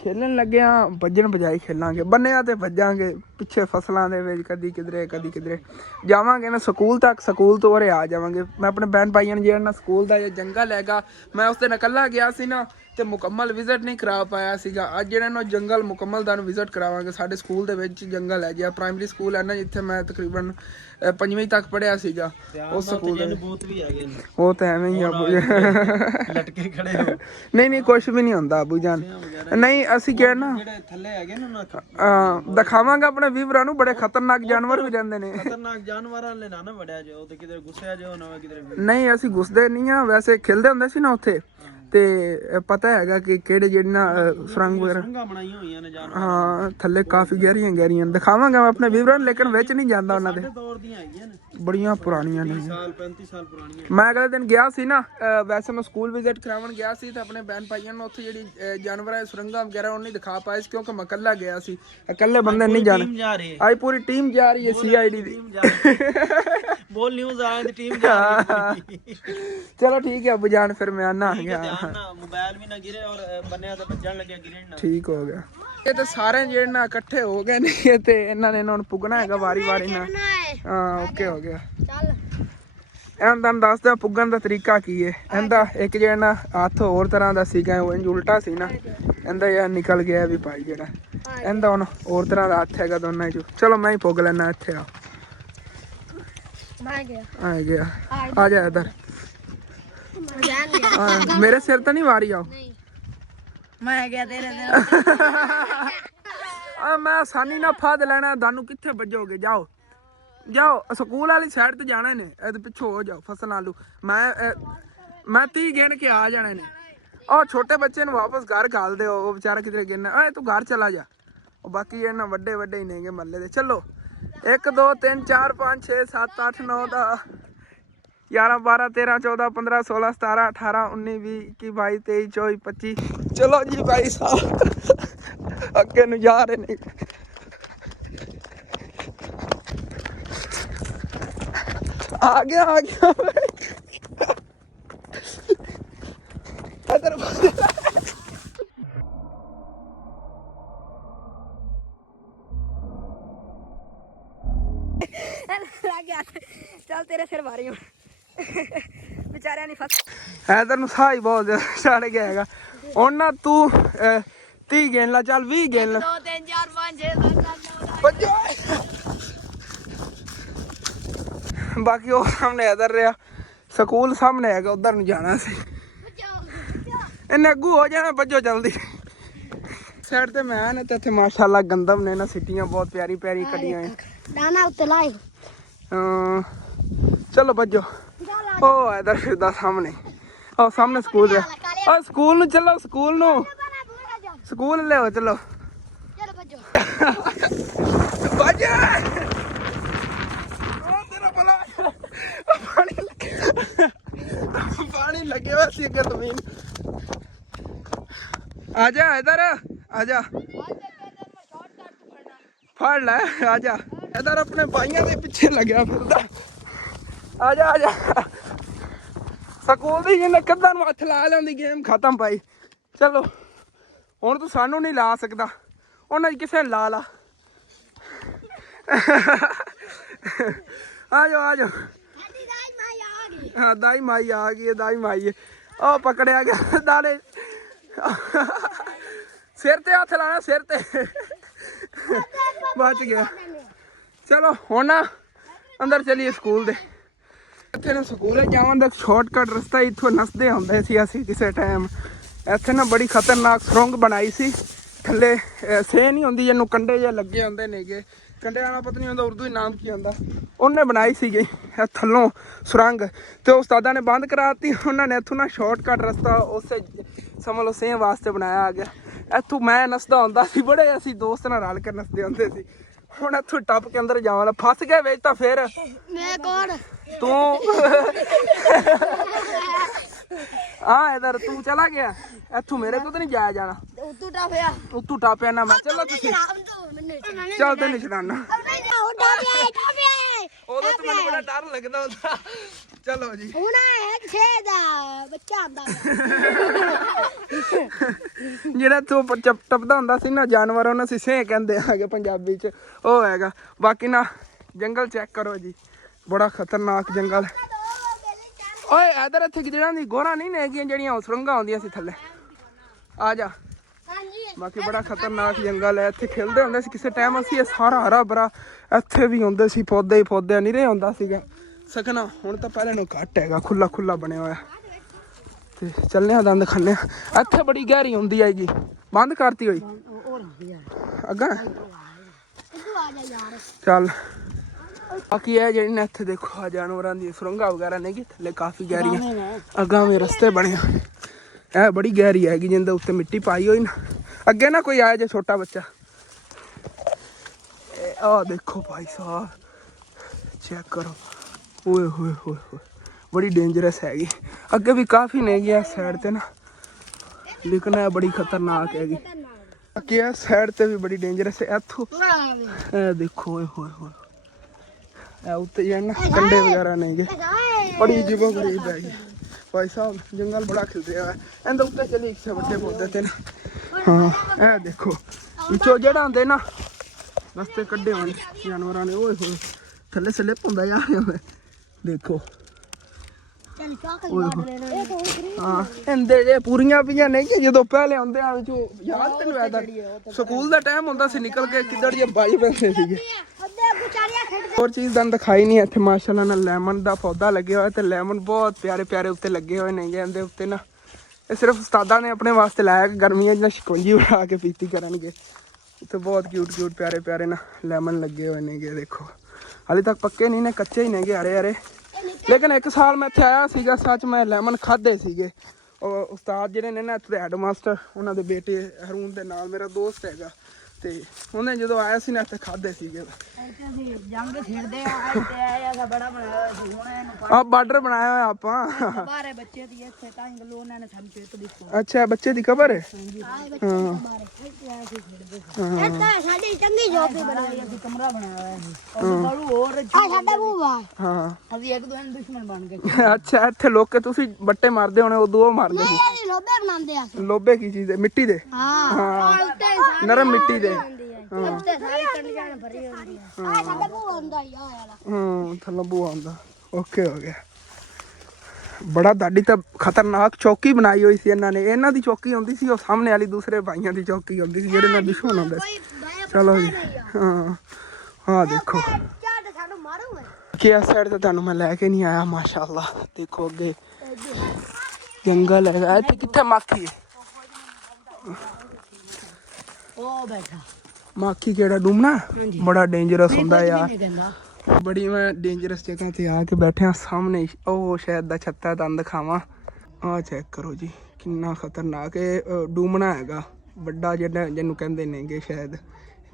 ਖੇਲਣ ਲੱਗਿਆ ਭੱਜਣ ਬਜਾਈ ਖੇਲਾਂਗੇ ਬੰਨਿਆਂ ਤੇ ਭੱਜਾਂਗੇ ਪਿੱਛੇ ਫਸਲਾਂ ਦੇ ਵਿੱਚ ਕਦੀ ਕਿਧਰੇ ਜਾਵਾਂਗੇ ਨਾ ਸਕੂਲ ਤੱਕ। ਸਕੂਲ ਤੋਂ ਉਰੇ ਆ ਜਾਵਾਂਗੇ। ਮੈਂ ਆਪਣੇ ਭੈਣ ਭਾਈਆਂ ਨੂੰ ਜਿਹੜਾ ਨਾ ਸਕੂਲ ਦਾ ਜੰਗਲ ਹੈਗਾ ਮੈਂ ਉਸ ਦਿਨ ਇਕੱਲਾ ਗਿਆ ਸੀ ਨਾ ਤੇ ਮੁਕੰਮਲ ਵਿਜ਼ਿਟ ਨਹੀਂ ਕਰਾ ਪਾਇਆ ਸੀਗਾ। ਅੱਜ ਜਿਹੜਾ ਨਾ ਜੰਗਲ ਮੁਕੰਮਲ ਦਾ ਵਿਜ਼ਿਟ ਕਰਾਵਾਂਗੇ। ਸਾਡੇ ਸਕੂਲ ਦੇ ਵਿੱਚ ਜੰਗਲ ਹੈ ਜਿਹਾ ਪ੍ਰਾਇਮਰੀ ਸਕੂਲ ਹੈ ਨਾ ਜਿੱਥੇ ਮੈਂ ਤਕਰੀਬਨ 5ਵੀਂ ਤੱਕ ਪੜ੍ਹਿਆ ਸੀਗਾ। ਉਸ ਸਕੂਲ ਦੇ ਉਹ ਤਾਂ ਐਵੇਂ ਹੀ ਅੱਬੂ ਲਟਕੇ ਖੜੇ ਹੋ। ਨਹੀਂ ਕੁਛ ਵੀ ਨਹੀਂ ਹੁੰਦਾ ਅੱਬੂ ਜਾਨ। ਨਹੀਂ ਅਸੀਂ ਕਿਹਾ ਨਾ ਜਿਹੜੇ ਥੱਲੇ ਹੈਗੇ ਨਾ ਦਿਖਾਵਾਂਗੇ ਆਪਣੇ ਵੀਵਰਾਂ ਨੂੰ। ਬੜੇ ਖਤਰਨਾਕ ਜਾਨਵਰ ਵੀ ਰਹਿੰਦੇ ਨੇ। ਖਤਰਨਾਕ ਜਾਨਵਰਾਂ ਲੈ ਨਾ ਵੜਿਆ ਜਾਓ ਤੇ ਕਿਧਰੇ ਗੁੱਸਿਆ ਜਾਓ ਨਾ ਕਿਧਰੇ। ਨਹੀਂ ਅਸੀਂ ਘੁਸਦੇ ਨਹੀਂ ਆ। ਵੈਸੇ ਖੇਲਦੇ ਹੁੰਦੇ ਸੀ ਨਾ ਉੱਥੇ ਤੇ ਪਤਾ ਹੈਗਾ ਕਿ ਕਿਹੜੇ ਜਿਹੜੇ ਨਾ ਸੁਰੰਗ ਵਗੈਰਾ ਬਣਾਈਆਂ ਹੋਈਆਂ ਨੇ ਜਾਨਵਰ। ਹਾਂ ਥੱਲੇ ਕਾਫੀ ਗਹਿਰੀਆਂ ਦਿਖਾਵਾਂਗਾ ਮੈਂ ਆਪਣੇ ਵੀਵਰਾਂ ਨੂੰ ਲੇਕਿਨ ਵਿੱਚ ਨਹੀਂ ਜਾਂਦਾ ਉਹਨਾਂ ਦੇ। ਦੌਰ ਦੀਆਂ ਹੈਗੀਆਂ ਨੇ ਬੜੀਆਂ ਪੁਰਾਣੀਆਂ ਨੇ। 35 ਸਾਲ ਪੁਰਾਣੀਆਂ। ਮੈਂ ਅਗਲੇ ਦਿਨ ਗਿਆ ਸੀ ਨਾ ਵੈਸੇ ਮੈਂ ਸਕੂਲ ਵਿਜ਼ਿਟ ਕਰਾਉਣ ਗਿਆ ਸੀ ਤੇ ਆਪਣੇ ਭੈਣ ਭਾਈਆਂ ਨੂੰ ਉੱਥੇ ਜਿਹੜੀ ਜਾਨਵਰਾਂ ਦੀ ਸੁਰੰਗਾਂ ਵਗੈਰਾ ਉਹ ਨਹੀਂ ਦਿਖਾ ਪਾਏ ਸੀ ਕਿਉਂਕਿ ਮੈਂ ਇਕੱਲਾ ਗਿਆ ਸੀ। ਇਕੱਲੇ ਬੰਦੇ ਨਹੀਂ ਜਾਣੇ। ਅੱਜ ਪੂਰੀ ਟੀਮ ਜਾ ਰਹੀ ਹੈ CID ਦੀ। ਬੋਲ ਨਿਊਜ਼ ਵਾਲਿਆਂ ਦੀ ਟੀਮ ਜਾ ਰਹੀ ਹੈ। ਚਲੋ ਠੀਕ ਹੈ ਅੱਬੂ ਜਾਨ ਫਿਰ ਮੈਂ ਆਨਾ ਆ ਗਿਆ। ਮੋਬਾਈਲ ਵੀ ਨਾ ਗਿਰੇ ਔਰ ਬੰਨਿਆ ਤਾਂ ਭੱਜਣ ਲੱਗਿਆ ਗਿਰੇ ਨਾ। ਠੀਕ ਹੋ ਗਿਆ। ਇਹ ਤਾਂ ਸਾਰੇ ਜਿਹੜੇ ਨਾ ਇਕੱਠੇ ਹੋ ਗਏ ਨੇ ਤੇ ਇਹਨਾਂ ਨੇ ਹੁਣ ਪੁੱਗਣਾ ਹੈਗਾ ਵਾਰੀ ਨਾਲ। ਹਾਂ ਓਕੇ ਹੋ ਗਿਆ। ਚੱਲ ਇਹਨਾਂ ਤੁਹਾਨੂੰ ਦੱਸਦਾ ਪੁੱਗਣ ਦਾ ਤਰੀਕਾ ਕੀ ਹੈ। ਇਹਦਾ ਇੱਕ ਜਿਹੜਾ ਨਾ ਹੱਥ ਹੋਰ ਤਰ੍ਹਾਂ ਦਾ ਸੀਗਾ ਉਹ ਇੰਜ ਉਲਟਾ ਸੀ ਨਾ। ਇਹਦਾ ਯਾਰ ਨਿਕਲ ਗਿਆ ਵੀ ਭਾਈ ਜਿਹੜਾ ਇਹਦਾ ਹੁਣ ਹੋਰ ਤਰ੍ਹਾਂ ਦਾ ਹੱਥ ਹੈਗਾ ਦੋਨਾਂ ਚੋਂ। ਚਲੋ ਮੈਂ ਹੀ ਪੁੱਗ ਲੈਣਾ ਇੱਥੇ ਆ ਗਿਆ ਆ ਜਾ ਇੱਧਰ। ਮੇਰੇ ਸਿਰ ਤਾਂ ਨਹੀਂ ਵਾਰੀ ਆਓ। ਮੈਂ ਗਿਆ ਤੇਰੇ ਮੈਂ ਆਸਾਨੀ ਨਾਲ ਫਾਦ ਲੈਣਾ। ਤੁਹਾਨੂੰ ਕਿੱਥੇ ਵੱਜੋਗੇ? ਜਾਓ ਸਕੂਲ ਵਾਲੀ ਸਾਈਡ ਤੇ ਜਾਣਾ ਨੇ। ਇਹਦੇ ਪਿੱਛੋਂ ਹੋ ਜਾਓ ਫਸਲਾਂ ਆਲੂ। ਮੈਂ 30 ਗਿਣ ਕੇ ਆ ਜਾਣੇ ਨੇ। ਉਹ ਛੋਟੇ ਬੱਚੇ ਨੂੰ ਵਾਪਸ ਘਰ ਘਾਲ ਦਿਓ। ਉਹ ਵਿਚਾਰਾ ਕਿਧਰੇ ਗਿਣਨਾ। ਓਏ ਤੂੰ ਘਰ ਚਲਾ ਜਾ। ਉਹ ਬਾਕੀ ਇਹਨਾਂ ਵੱਡੇ ਹੀ ਨੇਗੇ ਮਹੱਲੇ ਦੇ। ਚਲੋ 1 2 3 4 5 6 7 8 9 10 11 12 13 14 15 16 17 18 19 20 21 22 23 24 25। ਚਲੋ ਜੀ ਭਾਈ ਸਾਹਿਬ ਅੱਗੇ ਨੂੰ ਜਾ ਰਹੇ ਨੇ। ਆ ਗਿਆ ਇਧਰ ਚੱਲ ਤੇਰੇ ਸਿਰ ਮਾਰੀ ਵਿਚਾਰਿਆਂ ਨਹੀਂ ਫਸ। ਇਧਰ ਨੂੰ ਸਾਹ ਹੀ ਬਹੁਤ ਜ਼ਿਆਦਾ ਚੜ ਗਿਆ ਹੈਗਾ। ਹੁਣ ਨਾ ਤੂੰ 30 ਗਿਣ ਲਾ। ਚੱਲ 20 ਗਿਣ ਲਾ। 2 3 4 5 6 7 ਭੱਜੋ। ਬਾਕੀ ਉਹ ਸਾਹਮਣੇ ਇਧਰ ਰਿਹਾ ਸਕੂਲ ਸਾਹਮਣੇ ਹੈਗਾ ਉਧਰ ਨੂੰ ਜਾਣਾ ਸੀ। ਇਹਨੇ ਅੱਗੂ ਹੋ ਜਾਣਾ। ਭੱਜੋ ਜਲਦੀ। ਸਾਈਡ ਤੇ ਮੈਂ ਨੇ ਤੇ ਇੱਥੇ ਮਾਸ਼ਾਅੱਲਾ ਗੰਦਮ ਨੇ ਨਾ ਸਿੱਟੀਆਂ ਬਹੁਤ ਪਿਆਰੀ ਕੱਢੀਆਂ ਹੈ। ਦਾਣਾ ਉੱਤੇ ਲਾਏ। ਚਲੋ ਭੱਜੋ। ਉਹ ਇਧਰ ਫਿਰਦਾ ਸਾਹਮਣੇ। ਉਹ ਸਾਹਮਣੇ ਸਕੂਲ ਰਿਹਾ। ਉਹ ਸਕੂਲ ਨੂੰ ਚਲੋ। ਸਕੂਲ ਲਿਓ ਚਲੋ। ਭੱਜ ਅੱਗੇ ਜ਼ਮੀਨ। ਆ ਜਾ ਇਧਰ ਆ ਜਾ, ਫੜ ਲੈ ਆ ਜਾ ਇਧਰ, ਆਪਣੇ ਭਾਈਆਂ ਦੇ ਪਿੱਛੇ ਲੱਗਿਆ ਫਿਰਦਾ। ਆ ਜਾ ਆ ਜਾ, ਸਕੂਲ ਦੀ ਜਿਹਨੇ ਕੱਦਾਂ ਨੂੰ ਹੱਥ ਲਾ ਲਿਆਂਦੀ ਗੇਮ ਖਤਮ ਭਾਈ। ਚਲੋ ਹੁਣ ਤੂੰ ਸਾਨੂੰ ਨਹੀਂ ਲਾ ਸਕਦਾ, ਉਹਨਾਂ ਦੀ ਕਿਸੇ ਨੇ ਲਾ ਲਾ। ਆ ਜਾਓ ਆ ਜਾਓ। ਹਾਂ ਦਾਈ ਮਾਈ ਆ ਗਈ, ਦਾਈ ਮਾਈ ਉਹ ਪਕੜਿਆ ਗਿਆ ਦਾਣੇ। ਸਿਰ ਤੇ ਹੱਥ ਲਾਣਾ, ਸਿਰ ਤੇ ਬਚ ਗਿਆ। ਚਲੋ ਹੁਣ ਨਾ ਅੰਦਰ ਚਲੀਏ ਸਕੂਲ ਦੇ। ਇੱਥੇ ਨਾ ਸਕੂਲ ਜਾਣ ਦਾ ਸ਼ਾਰਟਕਟ ਰਸਤਾ, ਇੱਥੋਂ ਨਸਦੇ ਹੁੰਦੇ ਸੀ ਅਸੀਂ ਕਿਸੇ ਟਾਈਮ। ਇੱਥੇ ਨਾ ਬੜੀ ਖਤਰਨਾਕ ਸੁਰੰਗ ਬਣਾਈ ਸੀ ਥੱਲੇ, ਸੇ ਨਹੀਂ ਹੁੰਦੀ ਜਿਹਨੂੰ ਕੰਡੇ ਜਿਹੇ ਲੱਗੇ ਹੁੰਦੇ ਨੇਗੇ, ਕੰਡੇ ਵਾਲਾ ਪਤਾ ਨਹੀਂ ਹੁੰਦਾ ਉਰਦੂ ਹੀ ਨਾਮ ਕੀ ਹੁੰਦਾ, ਉਹਨੇ ਬਣਾਈ ਸੀਗੀ ਥੱਲੋਂ ਸੁਰੰਗ, ਤੇ ਉਸਤਾਦਾਂ ਨੇ ਬੰਦ ਕਰਾਤੀ। ਉਹਨਾਂ ਨੇ ਇੱਥੋਂ ਨਾ ਸ਼ਾਰਟਕਟ ਰਸਤਾ ਉਸੇ ਸਮਝ ਲਓ ਸੇਮ ਵਾਸਤੇ ਬਣਾਇਆ ਆ ਗਿਆ। ਇੱਥੋਂ ਮੈਂ ਨਸਦਾ ਹੁੰਦਾ ਸੀ, ਬੜੇ ਅਸੀਂ ਦੋਸਤ ਨਾਲ ਰਲ ਕੇ ਨਸਦੇ ਹੁੰਦੇ ਸੀ। ਹੁਣ ਇੱਥੋਂ ਟੱਪ ਕੇ ਅੰਦਰ ਜਾਵਾਂ, ਫਸ ਗਏ ਵਿੱਚ ਤਾਂ ਫਿਰ ਮੈਂ ਕੌਣ ਤੂੰ ਹਾਂ ਇਧਰ ਤੂੰ ਚਲਾ ਗਿਆ, ਇੱਥੋਂ ਮੇਰੇ ਕੋਲ ਤਾਂ ਨਹੀਂ ਜਾਇਆ ਜਾਣਾ। ਉੱਤੋਂ ਟਾਪਿਆ ਉੱਤੋਂ ਟਾਪਿਆ ਨਾ ਮੈਂ, ਚਲੋ ਤੁਸੀਂ ਚੱਲ ਤੇ ਨਹੀਂ ਛਡਾਣਾ। ਉਦੋਂ ਤਾਂ ਮੈਨੂੰ ਬੜਾ ਡਰ ਲੱਗਦਾ ਹੁੰਦਾ। ਚਲੋ ਜੀ ਹੁਣ ਹੈ ਛੇ ਦਾ ਬੱਚਾ ਆਂਦਾ ਜਿਹੜਾ ਤੂੰ ਟੱਪਦਾ ਹੁੰਦਾ ਸੀ ਨਾ ਜਾਨਵਰ, ਉਹਨੂੰ ਅਸੀਂ ਸੇ ਕਹਿੰਦੇ ਆਗੇ ਪੰਜਾਬੀ ਚ, ਉਹ ਹੈਗਾ। ਬਾਕੀ ਨਾ ਜੰਗਲ ਚੈੱਕ ਕਰੋ ਜੀ, ਬੜਾ ਖਤਰਨਾਕ ਜੰਗਲ। ਓਏ ਇਧਰ ਇੱਥੇ ਜਿਹੜਾ ਦੀ ਗੋਰਾ ਨਹੀਂ ਨੇ ਹੈਗੀਆਂ ਜਿਹੜੀਆਂ ਸੁਰੰਗਾਂ ਆਉਂਦੀਆਂ ਸੀ ਥੱਲੇ, ਆ ਜਾ। ਬਾਕੀ ਬੜਾ ਖਤਰਨਾਕ ਜੰਗਲ ਹੈ। ਇੱਥੇ ਖੇਲਦੇ ਹੁੰਦੇ ਸੀ ਕਿਸੇ ਟਾਈਮ ਅਸੀਂ, ਇਹ ਸਾਰਾ ਹਰਾ ਭਰਾ ਇੱਥੇ ਵੀ ਹੁੰਦੇ ਸੀ, ਪੌਦੇ ਹੀ ਪੌਦੇ ਨਹੀਂ ਰਹੇ ਹੁੰਦਾ ਸੀਗਾ ਸਕਣਾ। ਹੁਣ ਤਾਂ ਪਹਿਲੇ ਨੂੰ ਘੱਟ ਹੈਗਾ, ਖੁੱਲਾ ਖੁੱਲਾ ਬਣਿਆ ਹੋਇਆ। ਤੇ ਚੱਲਨੇ ਆ ਦੰਦ ਖਾਨੇ ਆ। ਇੱਥੇ ਬੜੀ ਗਹਿਰੀ ਹੁੰਦੀ ਹੈਗੀ, ਬੰਦ ਕਰਤੀ ਹੋਈ ਅੱਗਾ। ਚੱਲ ਬਾਕੀ ਇਹ ਜਿਹੜੀ ਨੇ ਇੱਥੇ ਦੇਖੋ ਆ ਜਾਨਵਰਾਂ ਦੀ ਸੁਰੰਗਾਂ ਵਗੈਰਾ ਨੇ, ਥੱਲੇ ਕਾਫੀ ਗਹਿਰੀਆਂ ਅੱਗਾਂ ਵੀ ਰਸਤੇ ਬਣੇ ਹੋਏ। ਇਹ ਬੜੀ ਗਹਿਰੀ ਹੈਗੀ, ਜਿੰਦੇ ਉੱਤੇ ਮਿੱਟੀ ਪਾਈ ਹੋਈ ਨਾ। ਅੱਗੇ ਨਾ ਕੋਈ ਆਇਆ ਜੇ ਛੋਟਾ ਬੱਚਾ, ਆਹ ਦੇਖੋ ਭਾਈ ਸਾਹਿਬ ਚੈੱਕ ਕਰੋ, ਓਏ ਹੋਏ ਹੋਏ ਹੋਏ ਬੜੀ ਡੇਂਜਰਸ ਹੈਗੀ। ਅੱਗੇ ਵੀ ਕਾਫੀ ਨੇਗੀ ਇਸ ਸਾਈਡ ਤੇ ਨਾ, ਲੇਕਿਨ ਇਹ ਬੜੀ ਖਤਰਨਾਕ ਹੈਗੀ। ਬਾਕੀ ਇਸ ਸਾਈਡ ਤੇ ਵੀ ਬੜੀ ਡੇਂਜਰਸ ਹੈ। ਇੱਥੋਂ ਇਹ ਦੇਖੋ ਓਏ ਹੋਏ ਹੋਏ, ਇਹ ਉੱਤੇ ਜਾਣਾ ਕੰਡੇ ਵਗੈਰਾ ਨੇਗੇ, ਬੜੀ ਅਜੀਬੋ ਗਰੀਬ ਹੈਗੀ ਭਾਈ ਸਾਹਿਬ। ਜੰਗਲ ਬੜਾ ਖਿਲ ਰਿਹਾ ਹੈ। ਇਹਦੇ ਉੱਤੇ ਚਲੀ ਕਿਸੇ ਵੱਡੇ ਪੌਦੇ ਤੇ ਨਾ, ਹਾਂ ਇਹ ਦੇਖੋ ਵਿੱਚੋਂ ਜਿਹੜਾ ਹੁੰਦੇ ਨਾ ਰਸਤੇ ਕੱਢੇ ਹੋਣ ਜਾਨਵਰਾਂ ਨੇ, ਓਏ ਹੋਏ ਥੱਲੇ ਸਲਿੱਪ ਹੁੰਦਾ ਜਾ ਰਿਹਾ ਦੇਖੋ। ਹਾਂ ਇਹਦੇ ਜੇ ਪੂਰੀਆਂ ਪਈਆਂ ਨਹੀਂ ਕਿ ਜਦੋਂ ਪਹਿਲੇ ਆਉਂਦੇ ਆ ਵਿੱਚੋਂ, ਯਾਦ ਤੈਨੂੰ ਐਦਾ ਸਕੂਲ ਦਾ ਟਾਈਮ ਹੁੰਦਾ ਸੀ, ਨਿਕਲ ਕੇ ਕਿੱਧਰ ਜੇ ਬਾਈ ਪੈਂਦੇ ਸੀਗੇ। ਹੋਰ ਚੀਜ਼ ਤਾਂ ਦਿਖਾਈ ਨਹੀਂ। ਇੱਥੇ ਮਾਸ਼ਾਅੱਲਾ ਨਾਲ ਲੈਮਨ ਦਾ ਪੌਦਾ ਲੱਗਿਆ ਹੋਇਆ, ਤੇ ਲੈਮਨ ਬਹੁਤ ਪਿਆਰੇ ਪਿਆਰੇ ਉੱਤੇ ਲੱਗੇ ਹੋਏ ਨੇ। ਇਹਦੇ ਉੱਤੇ ਨਾ ਇਹ ਸਿਰਫ ਉਸਤਾਦਾਂ ਨੇ ਆਪਣੇ ਵਾਸਤੇ ਲਾਇਆ ਕਿ ਗਰਮੀਆਂ 'ਚ ਨਾ ਸ਼ਿਕੰਜੀ ਬਣਾ ਕੇ ਪੀਤੀ ਕਰਨਗੇ। ਉੱਥੇ ਬਹੁਤ ਕਿਊਟ ਕਿਊਟ ਪਿਆਰੇ ਪਿਆਰੇ ਨਾ ਲੈਮਨ ਲੱਗੇ ਹੋਏ ਨੇਗੇ। ਦੇਖੋ ਹਾਲੇ ਤੱਕ ਪੱਕੇ ਨਹੀਂ ਨੇ, ਕੱਚੇ ਹੀ ਨੇਗੇ ਹਰੇ ਹਰੇ। ਲੇਕਿਨ ਇੱਕ ਸਾਲ ਮੈਂ ਇੱਥੇ ਆਇਆ ਸੀਗਾ, ਸੱਚ ਮੈਂ ਲੈਮਨ ਖਾਧੇ ਸੀਗੇ। ਉਹ ਉਸਤਾਦ ਜਿਹੜੇ ਨੇ ਨਾ ਇੱਥੇ ਦੇ ਹੈਡ ਮਾਸਟਰ, ਉਹਨਾਂ ਦੇ ਬੇਟੇ ਹਰੂਨ ਦੇ ਨਾਲ ਮੇਰਾ ਦੋਸਤ ਹੈਗਾ, ਤੇ ਉਹਨੇ ਜਦੋਂ ਆਇਆ ਸੀ ਨਾ ਇੱਥੇ ਖਾਧੇ ਸੀਗੇ। ਜੰਗ ਖੇਡਦੇ ਆ ਇੱਥੇ ਆਇਆ ਦਾ ਬੜਾ ਬਣਾਇਆ ਸੀ, ਹੁਣ ਇਹਨੂੰ ਆ ਬਾਰਡਰ ਬਣਾਇਆ ਹੋਇਆ ਆਪਾਂ। ਬਾਰੇ ਬੱਚੇ ਦੀ ਇੱਥੇ ਤਾਂ ਇੰਗਲੋ ਉਹਨਾਂ ਨੇ ਸਾਨੂੰ ਪੇਟ ਦਿੱਤਾ। ਅੱਛਾ ਬੱਚੇ ਦੀ ਕਬਰ ਹੈ। ਇੱਥੇ ਸਾਡੀ ਚੰਗੀ ਜੋਬ ਬਣਾਈ, ਅਸੀਂ ਕਮਰਾ ਬਣਾਇਆ ਹੋਇਆ ਸੀ। ਉਹ ਬਾਲੂ ਹੋਰ ਆ ਸਾਡਾ ਬੂਆ। ਹਾਂ ਅਸੀਂ ਇੱਕ ਦੂਜੇ ਦੇ ਦੁਸ਼ਮਣ ਬਣ ਗਏ। ਅੱਛਾ ਇੱਥੇ ਲੋਕ ਕੇ ਤੁਸੀਂ ਬੱਟੇ ਮਾਰਦੇ ਹੋਣੇ, ਉਦੋਂ ਉਹ ਮਾਰਦੇ ਸੀ। ਅਸੀਂ ਲੋਬੇ ਬਣਾਉਂਦੇ ਆ। ਲੋਬੇ ਕੀ ਚੀਜ਼ ਹੈ? ਮਿੱਟੀ ਦੇ, ਹਾਂ ਨਰਮ ਮਿੱਟੀ ਦੇ। ਉੱਤੇ ਸਾਰੀ ਕੰਡੀਆਂ ਭਰੀ ਹੁੰਦੀ ਆ। ਆ ਸਾਡਾ ਬੂਆ ਹੁੰਦਾ ਹੀ ਆ ਵਾਲਾ। ਥੱਲੋਂ ਬੂਆ ਆਉਂਦਾ। ਓਕੇ ਹੋ ਗਿਆ। ਬੜਾ ਦਾੜੀ ਤਾਂ ਖਤਰਨਾਕ ਚੌਕੀ ਬਣਾਈ ਹੋਈ ਸੀ ਇਹਨਾਂ ਨੇ। ਇਹਨਾਂ ਦੀ ਚੌਕੀ ਹੁੰਦੀ ਸੀ, ਉਹ ਸਾਹਮਣੇ ਵਾਲੀ ਦੂਸਰੇ ਭਾਈਆਂ ਦੀ ਚੌਕੀ ਹੁੰਦੀ ਸੀ ਜਿਹੜੇ ਨਾਲ ਦੁਸ਼ਮਣ ਹੁੰਦੇ ਸੀ। ਚਲੋ ਜੀ ਹਾਂ ਦੇਖੋ ਸਾਨੂੰ ਮਾਰੂਗਾ ਕਿ ਇਸ ਸਾਈਡ ਤੇ ਤੁਹਾਨੂੰ ਮੈਂ ਲੈ ਕੇ ਨਹੀਂ ਆਇਆ। ਮਾਸ਼ਾਅੱਲਾ ਦੇਖੋ ਅੱਗੇ ਜੰਗਲ ਹੈਗਾ। ਇੱਥੇ ਕਿੱਥੇ ਮਾਖੀ ਹੈ? ਉਹ ਬੈਠਾ ਮਾਖੀ ਕਿਹੜਾ? ਡੂਮਣਾ ਬੜਾ ਡੇਂਜਰਸ ਹੁੰਦਾ ਯਾਰ। ਕਹਿੰਦਾ ਬੜੀ ਮੈਂ ਡੇਂਜਰਸ ਜਗ੍ਹਾ ਤੇ ਆ ਕੇ ਬੈਠਿਆ ਸਾਹਮਣੇ। ਉਹ ਸ਼ਾਇਦ ਦਾ ਛੱਤਾ ਤੁਹਾਨੂੰ ਦਿਖਾਵਾਂ। ਆਹ ਚੈੱਕ ਕਰੋ ਜੀ ਕਿੰਨਾ ਖਤਰਨਾਕ ਇਹ ਡੂਮਣਾ ਹੈਗਾ, ਵੱਡਾ ਜਿਹੜਾ ਜਿਹਨੂੰ ਕਹਿੰਦੇ ਨੇਗੇ ਸ਼ਾਇਦ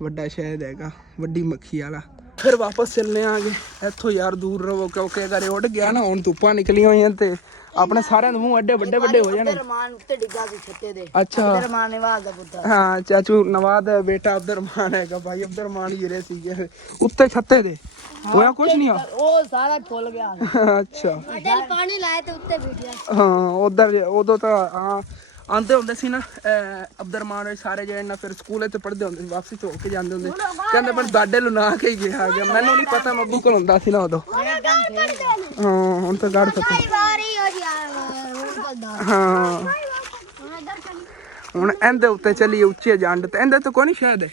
ਵੱਡਾ ਸ਼ਾਇਦ ਹੈਗਾ, ਵੱਡੀ ਮੱਖੀ ਵਾਲਾ। ਫਿਰ ਵਾਪਸ ਚੱਲਨੇ ਆਂਗੇ ਇੱਥੋਂ ਯਾਰ ਦੂਰ ਰਹੋ ਕਿਉਂਕਿ ਅਗਰ ਇਹ ਉੱਡ ਗਿਆ ਨਾ ਹੁਣ ਧੁੱਪਾਂ ਨਿਕਲੀਆਂ ਹੋਈਆਂ ਤੇ ਆਪਣੇ ਸਾਰਿਆਂ ਦੇ ਮੂੰਹ ਐਡੇ ਵੱਡੇ ਵੱਡੇ ਹੋ ਜਾਣੇ ਰਮਾਨ ਉੱਤੇ ਡਿੱਗਾ ਸੀ ਛੱਤੇ ਦੇ ਅੱਛਾ ਰਮਾਨ ਨਵਾਜ਼ ਦਾ ਪੁੱਤਰ ਹਾਂ ਚਾਚੂ ਨਵਾਜ਼ ਦਾ ਬੇਟਾ ਅਬਦੁਰਮਾਨ ਹੈਗਾ ਭਾਈ ਅਬਦੁਰਮਾਨ ਗਿਰੇ ਸੀਗੇ ਉੱਤੇ ਛੱਤੇ ਦੇ ਹੋਇਆ ਕੁਛ ਨਹੀਂ ਆ ਉਹ ਸਾਰਾ ਫੁੱਲ ਗਿਆ ਅੱਛਾ ਦਿਲ ਪਾਣੀ ਲਾਇਆ ਤੇ ਉੱਤੇ ਬੈਠਿਆ ਹਾਂ ਉਧਰ ਉਦੋਂ ਤਾਂ ਹਾਂ ਆਂਦੇ ਹੁੰਦੇ ਸੀ ਨਾ ਅਬਦੁਰਮਾਨ ਸਾਰੇ ਜਿਹੜੇ ਨਾ ਫਿਰ ਸਕੂਲ ਤੇ ਪੜ੍ਹਦੇ ਹੁੰਦੇ ਸੀ ਵਾਪਸੀ ਤੋਂ ਹੋ ਕੇ ਜਾਂਦੇ ਹੁੰਦੇ ਕਹਿੰਦੇ ਪਰ ਦਾਡੇ ਨੂੰ ਨਾ ਕੇ ਹੀ ਗਿਆ ਮੈਨੂੰ ਨਹੀਂ ਪਤਾ ਮੈਂ ਅੱਬੂ ਕੋਲ ਹੁੰਦਾ ਸੀ ਨਾ ਉਦੋਂ ਹਾਂ ਹੁਣ ਤਾਂ ਗੜ ਪਤਾ ਹਾਂ ਹੁਣ ਇਹਦੇ ਉੱਤੇ ਚੱਲੀਏ ਉੱਚੇ ਜੰਡ ਤੇ ਇਹਦੇ ਤੋਂ ਕੋਈ ਨਹੀਂ ਸ਼ਾਇਦ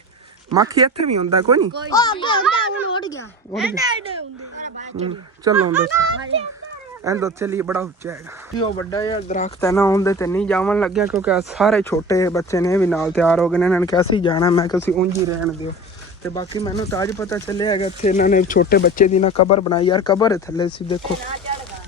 ਮੱਖੀ ਇੱਥੇ ਵੀ ਹੁੰਦਾ ਕੋਈ ਨਹੀਂ ਚਲੋ ਹੁੰਦੇ ਇਹਦੇ ਚੱਲੀਏ ਬੜਾ ਉੱਚਾ ਹੈਗਾ ਜੀ ਉਹ ਵੱਡਾ ਜਿਹਾ ਦਰਖਤ ਹੈ ਨਾ ਉਹਦੇ ਤੇ ਨਹੀਂ ਜਾਵਣ ਲੱਗਿਆ ਕਿਉਂਕਿ ਸਾਰੇ ਛੋਟੇ ਬੱਚੇ ਨੇ ਵੀ ਨਾਲ ਤਿਆਰ ਹੋ ਗਏ ਨੇ ਇਹਨਾਂ ਨੇ ਕਿਹਾ ਸੀ ਜਾਣਾ ਮੈਂ ਕਿਹਾ ਸੀ ਉਂਝ ਹੀ ਰਹਿਣ ਦਿਓ ਤੇ ਬਾਕੀ ਮੈਨੂੰ ਤਾਂ ਅੱਜ ਪਤਾ ਚੱਲਿਆ ਹੈਗਾ ਇੱਥੇ ਇਹਨਾਂ ਨੇ ਛੋਟੇ ਬੱਚੇ ਦੀ ਨਾ ਕਬਰ ਬਣਾਈ ਯਾਰ ਕਬਰ ਥੱਲੇ ਸੀ ਦੇਖੋ